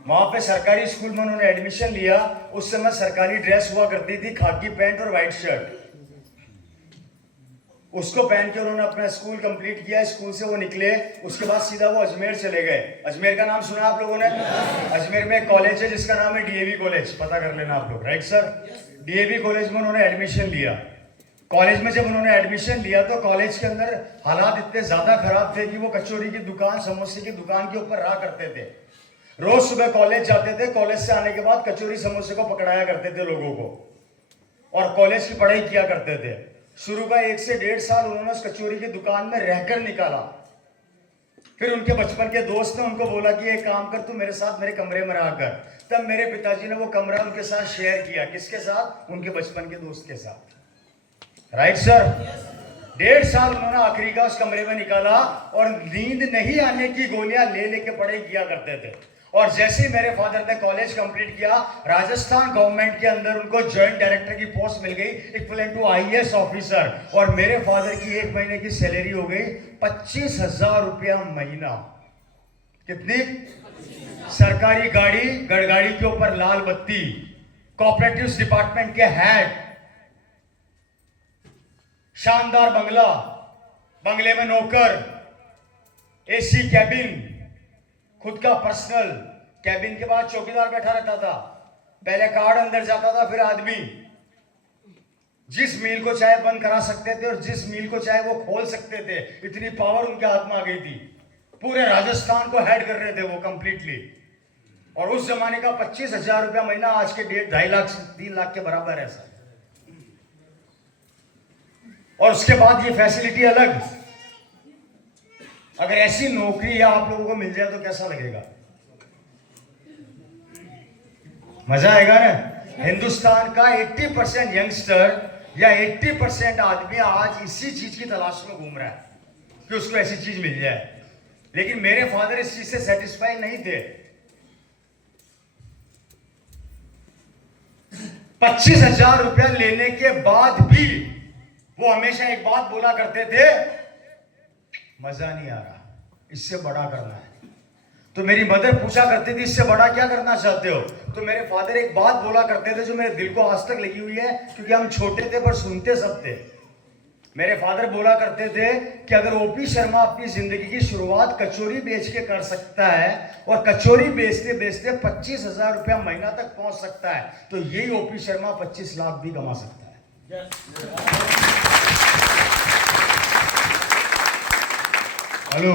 वहां पे सरकारी स्कूल में उन्होंने एडमिशन लिया। उस समय सरकारी ड्रेस हुआ करती थी, खाकी पैंट और व्हाइट शर्ट। उसको पहन के उन्होंने अपना स्कूल कंप्लीट किया। स्कूल से वो निकले, उसके बाद सीधा वो अजमेर चले गए। अजमेर का नाम सुना आप लोगों ने? अजमेर में एक कॉलेज है जिसका नाम है डीएवी कॉलेज, पता कर लेना आप लोग। Right sir? डीएवी कॉलेज में उन्होंने एडमिशन लिया। कॉलेज में जब उन्होंने एडमिशन लिया तो कॉलेज के अंदर हालात इतने ज्यादा खराब थे कि वो कचौरी की दुकान, समोसे की दुकान के ऊपर रहा करते थे। रोज सुबह कॉलेज जाते थे, कॉलेज से आने के बाद कचौरी समोसे को पकड़ाया करते थे लोगों को और कॉलेज की पढ़ाई किया करते थे। शुरू का 1 से 1.5 साल उन्होंने उस कचौरी की दुकान में रहकर निकाला। फिर उनके बचपन के दोस्त ने उनको बोला कि एक काम कर, तू मेरे साथ मेरे कमरे में रहा कर। तब मेरे पिताजी ने वो कमरा उनके साथ शेयर किया। किसके साथ? उनके बचपन के दोस्त के साथ। Right sir? 1.5 साल उन्होंने आखिरी का उस कमरे में निकाला और नींद नहीं आने की गोलियां ले लेके पढ़ाई किया करते थे। और जैसे ही मेरे फादर ने कॉलेज कंप्लीट किया, राजस्थान गवर्नमेंट के अंदर उनको जॉइंट डायरेक्टर की पोस्ट मिल गई, इक्विवेलेंट टू आईएएस ऑफिसर। और मेरे फादर की 1 महीने की सैलरी हो गई 25,000 रुपया महीना। कितनी? सरकारी गाड़ी, गड़गाड़ी के ऊपर लाल बत्ती, कोऑपरेटिव्स डिपार्टमेंट के हेड, शानदार बंगला, बंगले में नौकर, एसी कैबिन, खुद का पर्सनल कैबिन के बाद चौकीदार बैठा रहता था। पहले कार्ड अंदर जाता था, फिर आदमी। जिस मील को चाहे बंद करा सकते थे और जिस मील को चाहे वो खोल सकते थे। इतनी पावर उनके हाथ में आ गई थी। पूरे राजस्थान को हेड कर रहे थे वो कंप्लीटली। और उस जमाने का 25,000 रुपया महीना आज के 2.5 लाख से 3 लाख के बराबर है सर। और उसके बाद ये फैसिलिटी अलग। अगर ऐसी नौकरी आप लोगों को मिल जाए तो कैसा लगेगा? मजा आएगा ना? हिंदुस्तान का 80% यंगस्टर या 80% आदमी आज इसी चीज की तलाश में घूम रहा है कि उसको ऐसी चीज मिल जाए। लेकिन मेरे फादर इस चीज से सेटिस्फाई नहीं थे। 25,000 रुपया लेने के बाद भी वो हमेशा एक बात बोला करते थे, मजा नहीं आ रहा, इससे बड़ा करना है। तो मेरी मदर पूछा करती थी, इससे बड़ा क्या करना चाहते हो? तो मेरे फादर एक बात बोला करते थे जो मेरे दिल को आज तक लगी हुई है, क्योंकि हम छोटे थे पर सुनते सब थे। मेरे फादर बोला करते थे कि अगर ओपी शर्मा अपनी जिंदगी की शुरुआत कचौरी बेच के कर सकता है और कचौरी बेचते बेचते 25,000 रुपया महीना तक पहुंच सकता है, तो यही ओपी शर्मा 25 लाख भी कमा सकता है। हेलो,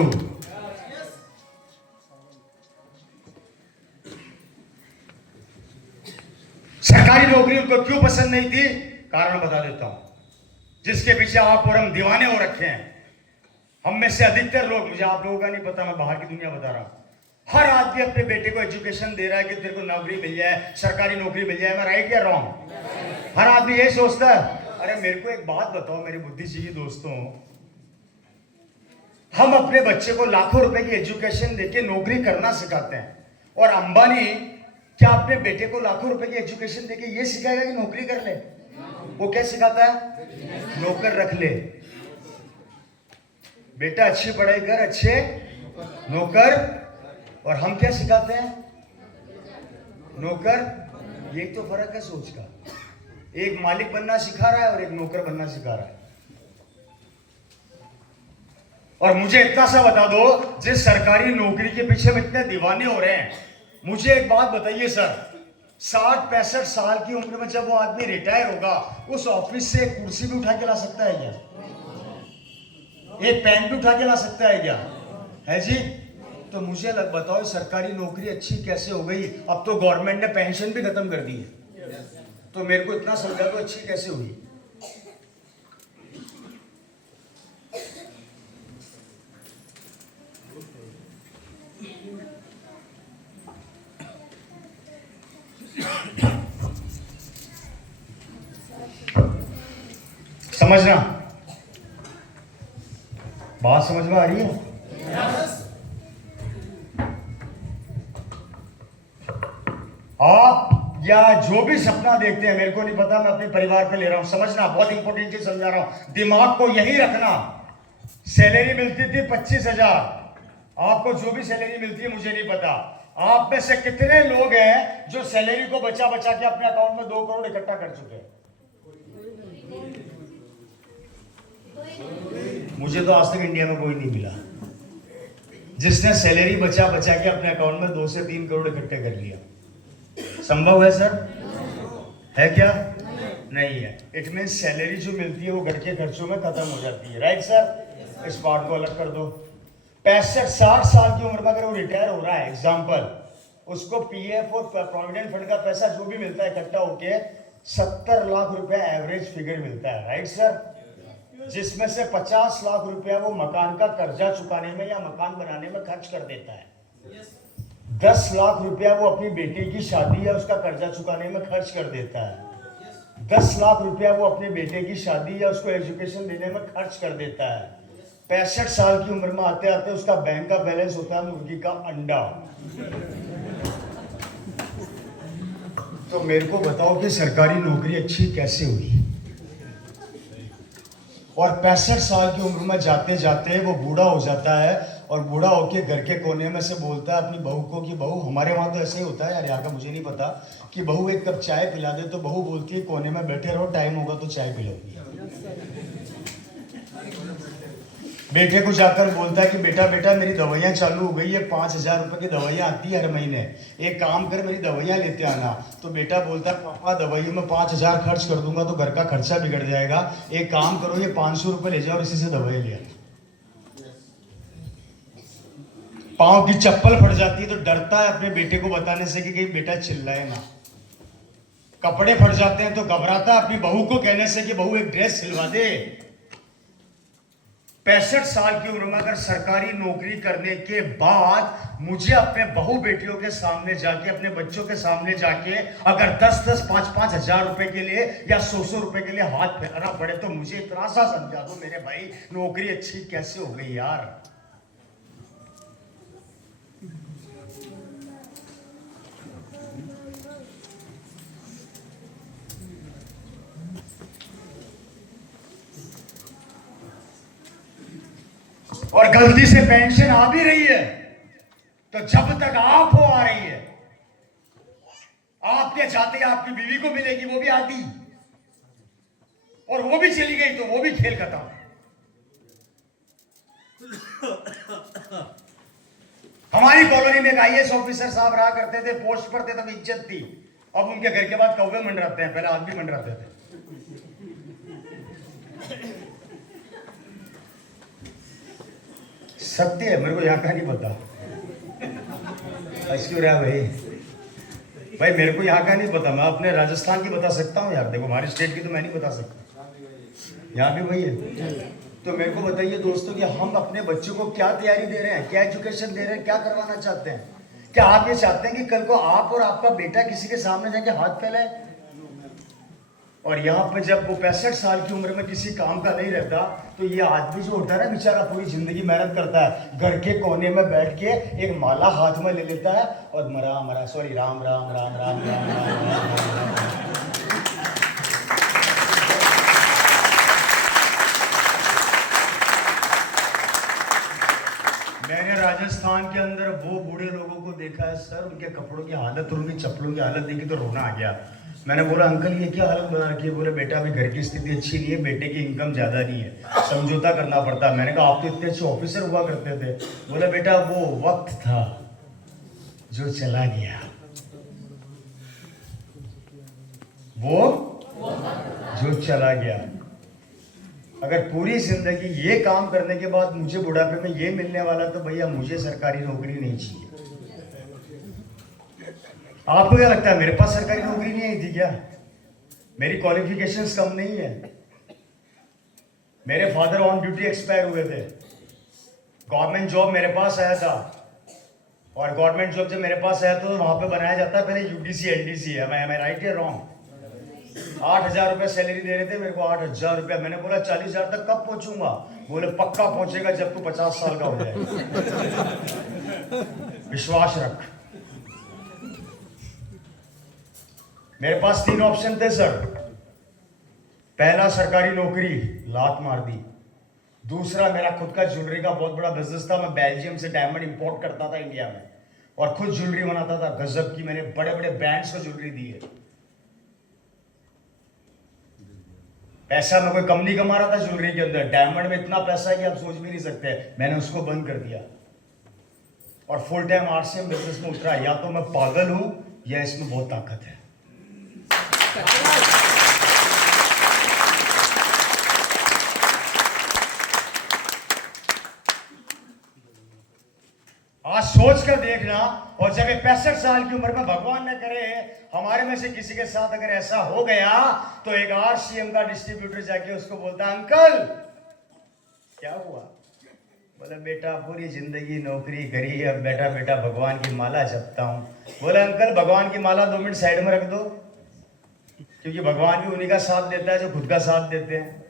सरकारी नौकरी उनको क्यों पसंद नहीं थी? कारण बता देता हूं, जिसके पीछे आप और हम दीवाने हो रखे हैं। हम में से अधिकतर लोग, मुझे आप लोगों का नहीं पता, मैं बाहर की दुनिया बता रहा हूं, हर आदमी अपने बेटे को एजुकेशन दे रहा है कि तेरे को नौकरी मिल जाए, सरकारी नौकरी मिल जाए। मैं राइट या रॉन्ग? हर आदमी यही सोचता है। अरे मेरे को एक बात बताओ मेरे बुद्धिजीवी दोस्तों, हम अपने बच्चे को लाखों रुपए की एजुकेशन देके नौकरी करना सिखाते हैं, और अंबानी क्या अपने बेटे को लाखों रुपए की एजुकेशन देके ये सिखाएगा कि नौकरी कर ले? वो क्या सिखाता है? नौकर रख ले, बेटा अच्छी पढ़ाई कर, अच्छे नौकर। और हम क्या सिखाते हैं? नौकर। ये तो फर्क है सोच का। एक मालिक बनना सिखा रहा है और एक नौकर बनना सिखा रहा है। और मुझे इतना सा बता दो, जिस सरकारी नौकरी के पीछे हम इतने दीवाने हो रहे हैं, मुझे एक बात बताइए सर, 60-65 साल की उम्र में जब वो आदमी रिटायर होगा, उस ऑफिस से एक कुर्सी भी उठा के ला सकता है क्या? एक पेन भी उठा के ला सकता है क्या? है जी? तो मुझे बताओ सरकारी नौकरी अच्छी कैसे हो गई? अब तो गवर्नमेंट ने पेंशन भी खत्म कर दी है। तो मेरे को इतना समझा दो अच्छी कैसे हुई? समझना, बात समझ में आ रही है? आप या जो भी सपना देखते हैं, मेरे को नहीं पता, मैं अपने परिवार पे ले रहा हूं। समझना, बहुत इंपॉर्टेंट चीज समझा रहा हूं, दिमाग को यही रखना। सैलरी मिलती थी 25,000, आपको जो भी सैलरी मिलती है मुझे नहीं पता। आप में से कितने लोग हैं जो सैलरी को बचा बचा के अपने अकाउंट में 2 करोड़ इकट्ठा कर चुके हैं? मुझे तो आज तक इंडिया में कोई नहीं मिला जिसने सैलरी बचा बचा के अपने अकाउंट में 2 से 3 करोड़ इकट्ठे कर लिया। संभव है सर? है क्या? नहीं है। इट मीन सैलरी जो मिलती है वो घर के खर्चों में खत्म हो जाती है। Right sir? इस पार्ट को अलग कर दो। 65-60 साल की उम्र में अगर वो रिटायर हो रहा है, एग्जाम्पल, उसको पीएफ और प्रोविडेंट फंड का पैसा जो भी मिलता है इकट्ठा होके 70 लाख रुपया एवरेज फिगर मिलता है। Right sir? जिसमें से 50 लाख रुपया वो मकान का कर्जा चुकाने में या मकान बनाने में खर्च कर देता है। 10 लाख रुपया वो अपनी बेटी की शादी या उसका कर्जा चुकाने में खर्च कर देता है। 10 लाख रुपया वो अपने बेटे की शादी या उसको एजुकेशन देने में खर्च कर देता है। 65 साल की उम्र में आते आते उसका बैंक का बैलेंस होता है मुर्गी का अंडा। तो मेरे को बताओ कि सरकारी नौकरी अच्छी कैसे हुई? और 65 साल की उम्र में जाते जाते वो बूढ़ा हो जाता है, और बूढ़ा होके घर के कोने में से बोलता है अपनी बहू को कि बहू, हमारे वहाँ तो ऐसे ही होता है यार, यहाँ का मुझे नहीं पता, कि बहू एक कप चाय पिला दे, तो बहू बोलती है कोने में बैठे रहो, टाइम होगा तो चाय पिलाऊंगी। बेटे को जाकर बोलता है कि बेटा बेटा मेरी दवाइयाँ चालू हो गई है, 5,000 रुपये की दवाइयाँ आती है हर महीने, एक काम कर मेरी दवाइयाँ लेते आना। तो बेटा बोलता है पापा दवाइयों में 5,000 खर्च कर दूंगा तो घर का खर्चा बिगड़ जाएगा, एक काम करो ये 500 रुपये ले जाओ और इसी से दवाई ले आओ। पाँव की चप्पल फट जाती है तो डरता है अपने बेटे को बताने से कि कहीं बेटा चिल्लाए ना। कपड़े फट जाते हैं तो घबराता है अपनी बहू को कहने से कि बहू एक ड्रेस सिलवा दे। 65 साल की उम्र में अगर सरकारी नौकरी करने के बाद मुझे अपने बहू बेटियों के सामने जाके, अपने बच्चों के सामने जाके अगर 10-10, 5-5 हजार रुपए के लिए या 100-100 रुपए के लिए हाथ फेरना पड़े, तो मुझे इतना सा समझा दो मेरे भाई, नौकरी अच्छी कैसे हो गई यार? और गलती से पेंशन आ भी रही है तो जब तक आप हो आ रही है, आपके जाते आपकी बीवी को मिलेगी, वो भी आती, और वो भी चली गई तो वो भी खेल खत्म। हमारी कॉलोनी में एक आईएएस ऑफिसर साहब रहा करते थे, पोस्ट पर थे तब इज्जत थी, अब उनके घर के बाद कौवे मंडराते हैं, पहले आदमी मंडराते थे। सत्य है, मेरे को यहाँ का नहीं पता। क्यों रहा भाई मेरे को यहाँ का नहीं पता, मैं अपने राजस्थान की बता सकता हूँ यार। देखो हमारी स्टेट की तो मैं नहीं बता सकता, यहाँ भी वही है। तो मेरे को बताइए दोस्तों कि हम अपने बच्चों को क्या तैयारी दे रहे हैं, क्या एजुकेशन दे रहे हैं, क्या करवाना चाहते हैं? क्या आप ये चाहते हैं कि कल को आप और आपका बेटा किसी के सामने जाके हाथ फैलाए? और यहाँ पे जब वो 65 साल की उम्र में किसी काम का नहीं रहता, तो ये आदमी जो होता है ना बेचारा, पूरी जिंदगी मेहनत करता है, घर के कोने में बैठ के एक माला हाथ में ले लेता है और राम राम राम राम राम राम। मैंने राजस्थान के अंदर वो बूढ़े लोगों को देखा है सर, उनके कपड़ों की हालत और उनकी चप्पलों की हालत देखी तो रोना आ गया। मैंने बोला अंकल ये क्या हालत बना रखी है? बोले बेटा अभी घर की स्थिति अच्छी नहीं है, बेटे की इनकम ज़्यादा नहीं है, समझौता करना पड़ता है। मैंने कहा आप तो इतने अच्छे ऑफिसर हुआ करते थे। बोला बेटा वो वक्त था जो चला गया, वो जो चला गया। अगर पूरी जिंदगी ये काम करने के बाद मुझे बुढ़ापे में ये मिलने वाला, तो भैया मुझे सरकारी नौकरी नहीं चाहिए। आपको क्या लगता है मेरे पास सरकारी नौकरी नहीं आई थी क्या? मेरी क्वालिफिकेशंस कम नहीं है। मेरे फादर ऑन ड्यूटी एक्सपायर हुए थे, गवर्नमेंट जॉब मेरे पास आया था, और गवर्नमेंट जॉब जब मेरे पास आया तो वहां पे बनाया जाता है पहले यूडीसी एनडीसी है। मैं राइट या रॉन्ग? 8,000 रुपये सैलरी दे रहे थे मेरे को, 8,000 रुपया। मैंने बोला 40,000 तक कब पहुंचूंगा? बोले पक्का पहुंचेगा जब तू 50 साल का हो जाए, विश्वास रख। मेरे पास 3 ऑप्शन थे सर। पहला सरकारी नौकरी, लात मार दी। दूसरा मेरा खुद का ज्वेलरी का बहुत बड़ा बिजनेस था, मैं बेल्जियम से डायमंड इंपोर्ट करता था इंडिया में, और खुद ज्वेलरी बनाता था गजब की। मैंने बड़े बड़े ब्रांड्स को ज्वेलरी दी है। पैसा मैं कोई कम नहीं कमा रहा था ज्वेलरी के अंदर, डायमंड में इतना पैसा है कि आप सोच भी नहीं सकते। मैंने उसको बंद कर दिया और फुल टाइम आरसीएम बिजनेस में उतरा। या तो मैं पागल हूं या इसमें बहुत ताकत है। आज सोच कर देखना, और जब ये 65 साल की उम्र में भगवान न करे हमारे में से किसी के साथ अगर ऐसा हो गया, तो एक आरसीएम का डिस्ट्रीब्यूटर जाके उसको बोलता अंकल क्या हुआ? बोला बेटा पूरी जिंदगी नौकरी करी, अब बेटा बेटा भगवान की माला जपता हूं। बोला अंकल भगवान की माला 2 मिनट साइड में रख दो, क्योंकि भगवान भी उन्हीं का साथ देता है जो खुद का साथ देते हैं।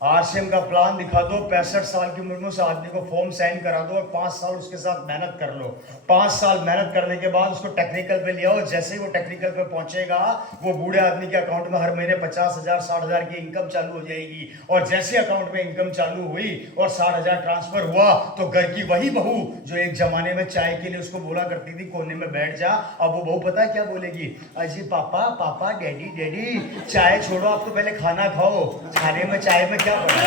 आरसीएम का प्लान दिखा दो, 65 साल की उम्र में उस आदमी को फॉर्म साइन करा दो, और 5 साल उसके साथ मेहनत कर लो। 5 साल मेहनत करने के बाद उसको टेक्निकल पे ले आओ। जैसे ही वो टेक्निकल पे पहुंचेगा, वो बूढ़े आदमी के अकाउंट में हर महीने 50,000 60,000 की इनकम चालू हो जाएगी। और जैसे अकाउंट में इनकम चालू हुई और 60,000 ट्रांसफर हुआ, तो घर की वही बहू जो एक जमाने में चाय के लिए उसको बोला करती थी कोने में बैठ जा, अब वो बहू पता है क्या बोलेगी? अजी पापा पापा डैडी डैडी, चाय छोड़ो, आप तो पहले खाना खाओ, खाने में चाय में क्या पड़ा?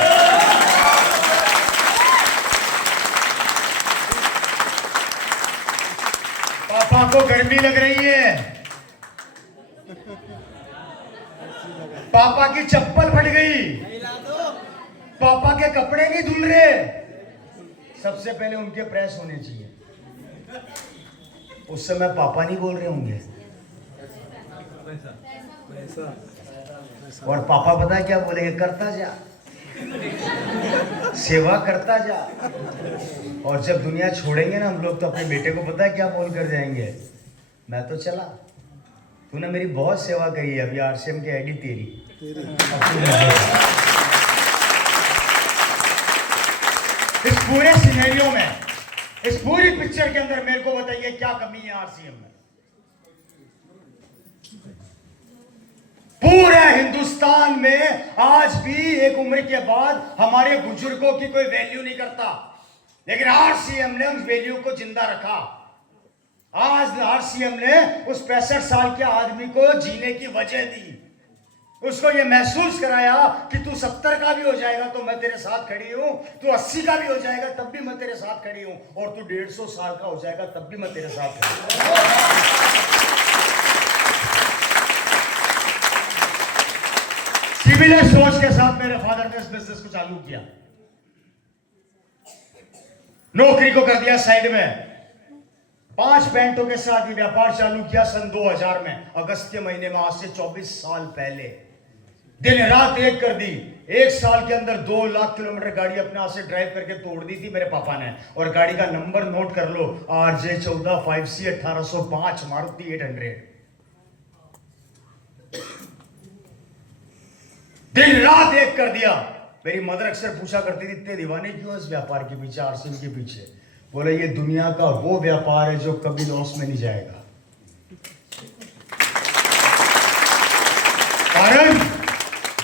पापा को गर्मी लग रही है, पापा की चप्पल फट गई, पापा के कपड़े नहीं धुल रहे। सबसे पहले उनके प्रेस होने चाहिए। उस समय पापा नहीं बोल रहे होंगे, और पापा पता है क्या बोलेंगे? करता जा, सेवा करता जा। और जब दुनिया छोड़ेंगे ना हम लोग, तो अपने बेटे को पता है क्या बोल कर जाएंगे? मैं तो चला, तूने मेरी बहुत सेवा करी है, अभी आरसीएम की आईडी तेरी। इस पूरे सिनेरियो में, इस पूरी पिक्चर के अंदर मेरे को बताइए क्या कमी है आरसीएम में? पूरे हिंदुस्तान में आज भी एक उम्र के बाद हमारे बुजुर्गों की कोई वैल्यू नहीं करता, लेकिन आरसीएम ने उस वैल्यू को जिंदा रखा। आज आरसीएम ने उस 65 साल के आदमी को जीने की वजह दी, उसको ये महसूस कराया कि तू 70 का भी हो जाएगा तो मैं तेरे साथ खड़ी हूं, तू 80 का भी हो जाएगा तब भी मैं तेरे साथ खड़ी हूं, और तू 150 साल का हो जाएगा तब भी मैं तेरे साथ खड़ी हूं। सिमिलर सोच के साथ मेरे फादर ने इस बिजनेस को चालू किया। नौकरी को कर दिया साइड में, 5 पेंटों के साथ ये व्यापार चालू किया सन 2000 में, अगस्त के महीने में, आज से 24 साल पहले। दिन रात एक कर दी। 1 साल के अंदर 2 लाख किलोमीटर गाड़ी अपने आप से ड्राइव करके तोड़ दी थी मेरे पापा ने। और गाड़ी का नंबर नोट कर लो, RJ14 5C 1805 मारुति 800। दिन रात एक कर दिया। मेरी मदर अक्सर पूछा करती थी, इतने दीवाने क्यों इस व्यापार के पीछे, आरसीएम के पीछे? बोले ये दुनिया का वो व्यापार है जो कभी लॉस में नहीं जाएगा। कारण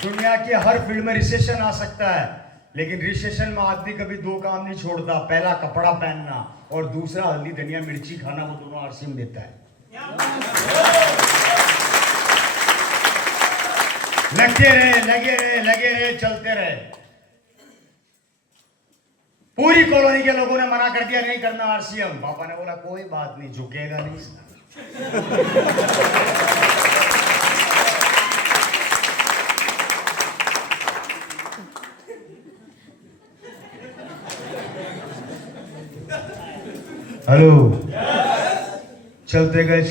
दुनिया के हर फील्ड में रिसेशन आ सकता है, लेकिन रिसेशन में आदमी कभी 2 काम नहीं छोड़ता। पहला कपड़ा पहनना और दूसरा हल्दी धनिया मिर्ची खाना। वो दोनों आरसीएम देता है। लगे रहे, चलते रहे। पूरी कॉलोनी के लोगों ने मना कर दिया, नहीं करना आरसीएम। पापा ने बोला कोई बात नहीं, झुकेगा नहीं। हेलो। चलते गए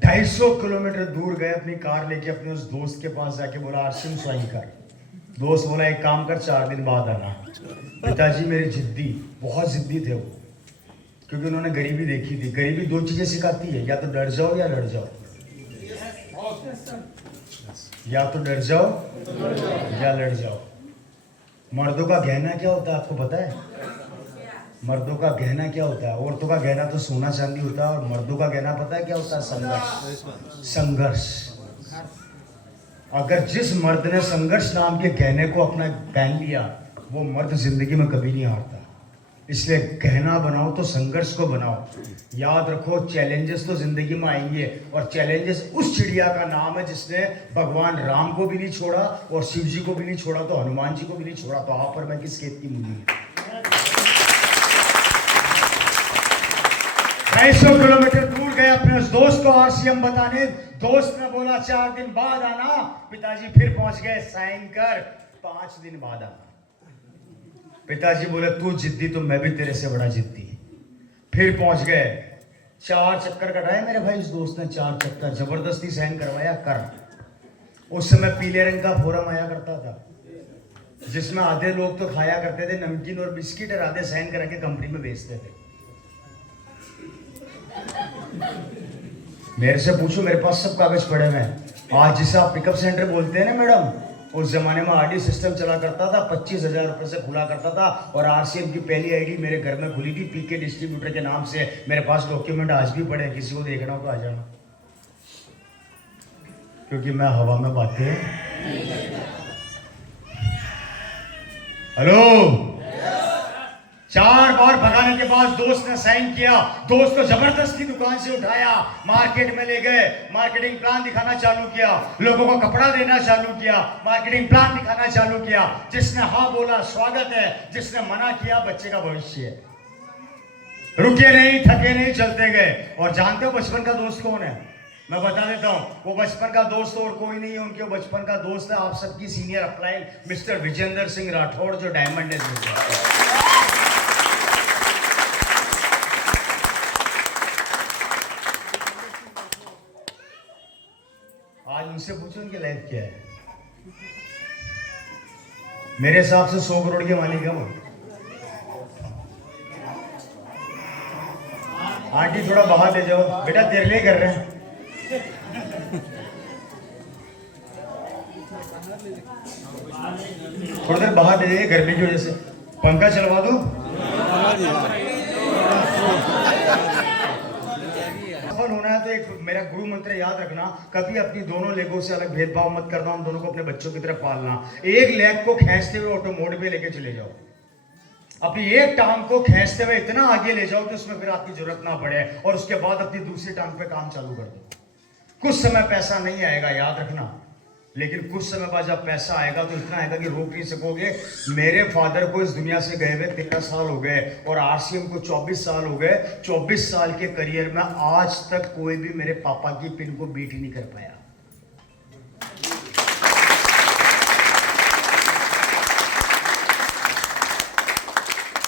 250 किलोमीटर दूर गए अपनी कार लेके अपने उस दोस्त के पास जाके बोला आरसीएम साइन कर। दोस्त बोला एक काम कर, 4 दिन बाद आना। पिताजी मेरे जिद्दी, बहुत जिद्दी थे वो, क्योंकि उन्होंने गरीबी देखी थी। गरीबी 2 चीजें सिखाती है, या तो डर जाओ या लड़ जाओ। या तो डर जाओ या लड़ जाओ। मर्दों का गहना क्या होता है आपको पता है? मर्दों का गहना क्या होता है? औरतों का गहना तो सोना चांदी होता है, और मर्दों का गहना पता है क्या होता है? संघर्ष। अगर जिस मर्द ने संघर्ष नाम के गहने को अपना पहन लिया, वो मर्द जिंदगी में कभी नहीं हारता। इसलिए गहना बनाओ तो संघर्ष को बनाओ। याद रखो, चैलेंजेस तो जिंदगी में आएंगे, और चैलेंजेस उस चिड़िया का नाम है जिसने भगवान राम को भी नहीं छोड़ा और शिव जी को भी नहीं छोड़ा, तो हनुमान जी को भी नहीं छोड़ा। तो आप पर मैं किस खेत की मूली? 250 किलोमीटर दूर गए अपने उस दोस्त को आरसीएम बताने। दोस्त ने बोला 4 दिन बाद आना। पिताजी फिर पहुंच गए, साइन कर, 5 दिन बाद आना। पिताजी बोले तू जिद्दी तो मैं भी तेरे से बड़ा जिद्दी। फिर पहुंच गए, 4 चक्कर कटाए मेरे भाई उस दोस्त ने। 4 चक्कर जबरदस्ती साइन करवाया कर। उस समय पीले रंग का फोरम आया करता था, जिसमें आधे लोग तो खाया करते थे नमकीन और बिस्किट, और आधे साइन करा के कंपनी में बेचते थे। मेरे से पूछो, मेरे पास सब कागज पड़े हुए हैं। आज जिसे आप पिकअप सेंटर बोलते हैं ना मैडम, उस जमाने में आरडी सिस्टम चला करता था, 25,000 रुपए से खुला करता था। और आरसीएम की पहली आईडी मेरे घर में खुली थी, पीके डिस्ट्रीब्यूटर के नाम से। मेरे पास डॉक्यूमेंट आज भी पड़े हैं, किसी को देखना हो तो आ जाना, क्योंकि मैं हवा में बातें। हेलो। 4 बार भगाने के बाद दोस्त ने साइन किया। दोस्त को जबरदस्ती दुकान से उठाया, मार्केट में ले गए, मार्केटिंग प्लान दिखाना चालू किया, लोगों को कपड़ा देना चालू किया, मार्केटिंग प्लान दिखाना चालू किया। जिसने हाँ बोला स्वागत है, जिसने मना किया बच्चे का भविष्य है। रुके नहीं, थके नहीं, चलते गए। और जानते हो बचपन का दोस्त कौन है? मैं बता देता हूं, वो बचपन का दोस्त और कोई नहीं है, उनके बचपन का दोस्त है आप सबकी senior upline mister Vijendra Singh Rathore, जो डायमंड है। आज उनसे पूछो उनकी लाइफ क्या है। मेरे हिसाब से 100 करोड़ के मालिक है वो। आंटी थोड़ा बाहर ले जाओ, बेटा तेरे लिए कर रहे हैं। थोड़ी देर बाहर ले जाइए, गर्मी की वजह से। पंखा चलवा दो। सफल होना है तो एक मेरा गुरु मंत्र याद रखना, कभी अपनी दोनों लेगों से अलग भेदभाव मत करना। हम दोनों को अपने बच्चों की तरह पालना। एक लेग को खींचते हुए ऑटो मोड पे लेके चले जाओ। अपनी एक टांग को खींचते हुए इतना आगे ले जाओ कि उसमें फिर आपकी जरूरत ना पड़े, और उसके बाद अपनी दूसरी टांग पे काम चालू कर दो। कुछ समय पैसा नहीं आएगा, याद रखना, लेकिन कुछ समय बाद जब पैसा आएगा तो इतना आएगा कि रोक नहीं सकोगे। मेरे फादर को इस दुनिया से गए हुए 13 साल हो गए, और आरसीएम को 24 साल हो गए। 24 साल के करियर में आज तक कोई भी मेरे पापा की पिन को बीट ही नहीं कर पाया।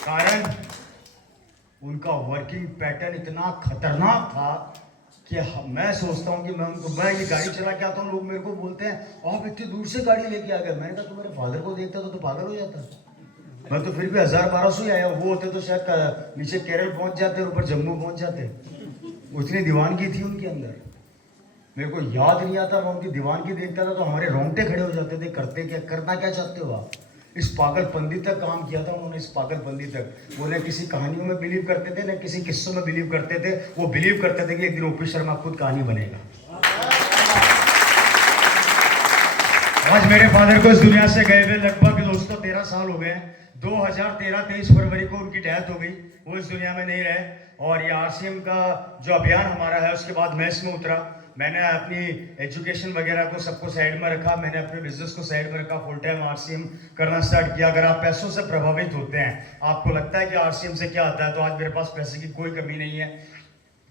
कारण उनका वर्किंग पैटर्न इतना खतरनाक था कि मैं सोचता हूँ कि मैं ये गाड़ी चला के आता हूँ, लोग मेरे को बोलते हैं आप इतनी दूर से गाड़ी लेके आ गए। मैंने कहा तो मेरे फादर को देखता तो पागल हो जाता। मैं तो फिर भी 1000-1200 ही आया, वो होते तो शायद नीचे केरल पहुंच जाते और ऊपर जम्मू पहुंच जाते। उतनी दीवानगी थी उनके अंदर, मेरे को याद नहीं आता। मैं उनकी दीवानगी देखता था तो हमारे रोंगटे खड़े हो जाते थे। करते क्या, करना क्या चाहते हो आप? इस पागलपंदी तक काम किया था उन्होंने, इस पागलपंदी तक। वो न किसी कहानियों में बिलीव करते थे, न किसी किस्सों में बिलीव करते थे। वो बिलीव करते थे कि एक दिन ओपी शर्मा खुद कहानी बनेगा। आज मेरे फादर को इस दुनिया से गए हुए लगभग दोस्तों 13 साल हो गए। 2013-23 फरवरी को उनकी डेथ हो गई, वो इस दुनिया में नहीं रहे। और ये आरसीएम का जो अभियान हमारा है, उसके बाद मैं इसमें उतरा। मैंने अपनी एजुकेशन वगैरह को सबको साइड में रखा, मैंने अपने बिजनेस को साइड में रखा, फुल टाइम आरसीएम करना स्टार्ट किया। अगर आप पैसों से प्रभावित होते हैं, आपको लगता है कि आरसीएम से क्या आता है, तो आज मेरे पास पैसे की कोई कमी नहीं है।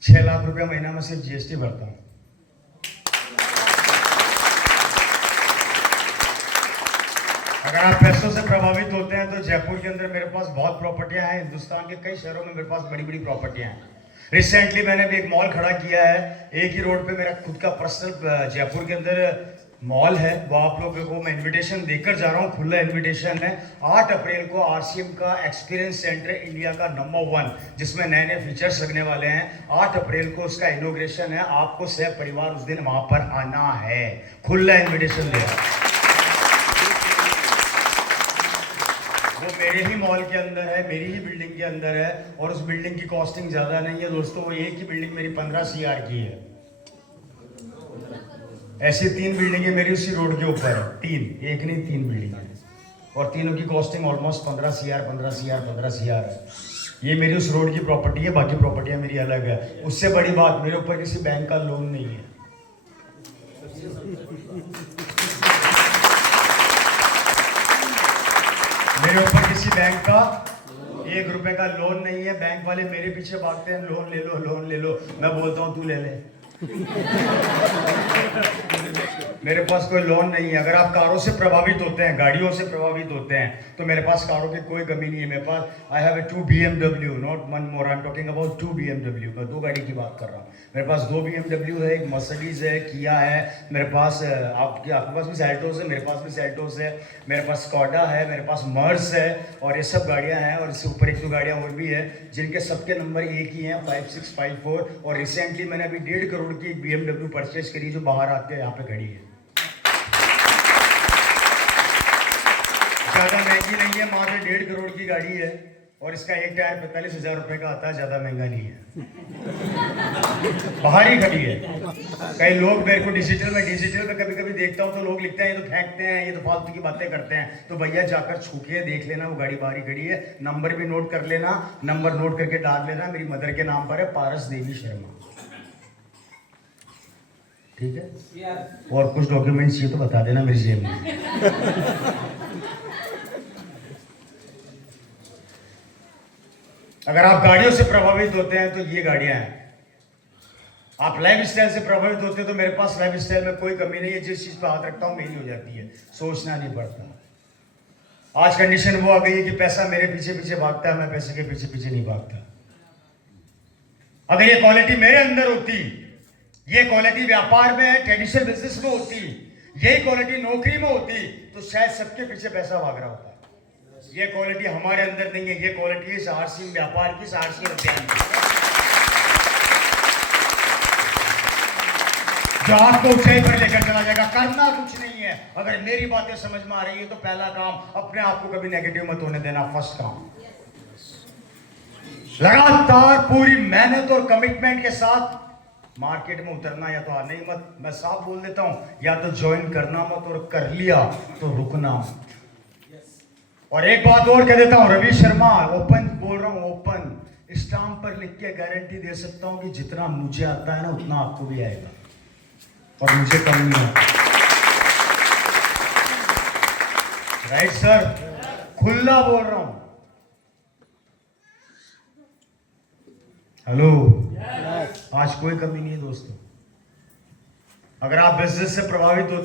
6 लाख रुपया महीना में सिर्फ जीएसटी भरता हूँ। अगर आप पैसों से प्रभावित होते हैं तो जयपुर के अंदर मेरे पास बहुत प्रॉपर्टियां हैं। हिंदुस्तान के कई शहरों में मेरे पास बड़ी बड़ी प्रॉपर्टियां हैं। रिसेंटली मैंने भी एक मॉल खड़ा किया है, एक ही रोड पे मेरा खुद का पर्सनल जयपुर के अंदर मॉल है। वो आप लोगों को मैं इनविटेशन देकर जा रहा हूँ, खुला इनविटेशन है। 8 अप्रैल को आरसीएम का एक्सपीरियंस सेंटर इंडिया का नंबर 1, जिसमें नए नए फीचर्स लगने वाले हैं। 8 अप्रैल को उसका इनोग्रेशन है। आपको सह परिवार उस दिन वहां पर आना है, खुला इन्विटेशन दे रहा है। वो मेरे ही मॉल के अंदर है, मेरी ही बिल्डिंग के अंदर है। और उस बिल्डिंग की कॉस्टिंग ज़्यादा नहीं है दोस्तों, वो एक ही बिल्डिंग मेरी 15 CR की है। ऐसी 3 बिल्डिंगें मेरी उसी रोड के ऊपर है, 3, एक नहीं 3 बिल्डिंगें। और तीनों की costing almost 15 CR, 15 CR, 15 CR है। ये मेरी उस रोड की प्रॉपर्टी है, बाकी प्रॉपर्टियाँ मेरी अलग है। उससे बड़ी बात, मेरे ऊपर किसी बैंक का लोन नहीं है। मेरे ऊपर किसी बैंक का 1 रुपए का लोन नहीं है। बैंक वाले मेरे पीछे भागते हैं, लोन ले लो, लोन ले लो। मैं बोलता हूँ तू ले ले। मेरे पास कोई लोन नहीं है। अगर आप कारों से प्रभावित होते हैं, गाड़ियों से प्रभावित होते हैं, तो मेरे पास कारों की कोई कमी नहीं है। मेरे पास I have 2 BMW, not 1 more, I am talking about 2 BMW। मैं 2 गाड़ी की बात कर रहा हूँ। मेरे पास 2 BMW है, एक मर्सिडीज है, किया है। मेरे पास आपके पास भी सेल्टोस है, मेरे पास भी सेल्टोस है। मेरे पास स्कॉडा है, मेरे पास मर्स है। और ये सब गाड़ियाँ हैं। और इससे ऊपर 1-2 गाड़ियाँ और भी है, जिनके सबके नंबर एक ही हैं, 5654। और रिसेंटली मैंने अभी 1.5 करोड़ की एक BMW परचेज करी, जो बाहर आके यहाँ पे खड़ी है। ज़्यादा महंगी नहीं है, मात्र 1.5 करोड़ की गाड़ी है। और इसका एक टायर 45,000 रुपये का आता है, ज़्यादा महंगा नहीं है। बाहर ही खड़ी है। कई लोग मेरे को डिजिटल में कभी कभी देखता हूँ तो लोग लिखते हैं ये तो फेंकते हैं, ये तो फालतू की बातें करते हैं। तो भैया जाकर छू के देख लेना, वो गाड़ी बाहर ही खड़ी है। नंबर भी नोट कर लेना, नंबर नोट करके डाल लेना। मेरी मदर के नाम पर है, पारस देवी शर्मा। ठीक है। और कुछ डॉक्यूमेंट्स चाहिए तो बता देना, मेरी जेब में। अगर आप गाड़ियों से प्रभावित होते हैं तो ये गाड़ियां हैं। आप लाइफ स्टाइल से प्रभावित होते हैं तो मेरे पास लाइफ स्टाइल में कोई कमी नहीं है। जिस चीज पर हाथ रखता हूं मेरी हो जाती है, सोचना नहीं पड़ता। आज कंडीशन वो आ गई है कि पैसा मेरे पीछे पीछे भागता है, मैं पैसे के पीछे पीछे नहीं भागता। अगर ये क्वालिटी मेरे अंदर होती, ये क्वालिटी व्यापार में, ट्रेडिशनल बिजनेस में होती, यही क्वालिटी नौकरी में होती, तो शायद सबके पीछे पैसा भाग रहा होता। ये क्वालिटी हमारे अंदर नहीं है। ये क्वालिटी है आरसीएम व्यापार की, आरसीएम अभियान की, जो आपको ऊंचाई पर लेकर चला जाएगा। करना कुछ नहीं है। अगर मेरी बातें समझ में आ रही है तो पहला काम, अपने आप को कभी नेगेटिव मत होने देना। फर्स्ट काम, लगातार पूरी मेहनत और कमिटमेंट के साथ मार्केट में उतरना। या तो आना ही मत, मैं साफ बोल देता हूं, या तो ज्वाइन करना मत, और कर लिया तो रुकना मत। और एक बात और कह देता हूं, रवि शर्मा ओपन बोल रहा हूं, ओपन स्टाम्प पर लिख के गारंटी दे सकता हूं कि जितना मुझे आता है ना, उतना आपको भी आएगा। और मुझे कम नहीं आता। राइट सर, खुला बोल रहा हूं। हेलो, आज कोई कमी नहीं है दोस्तों। अगर आप बिजनेस से प्रभावित हो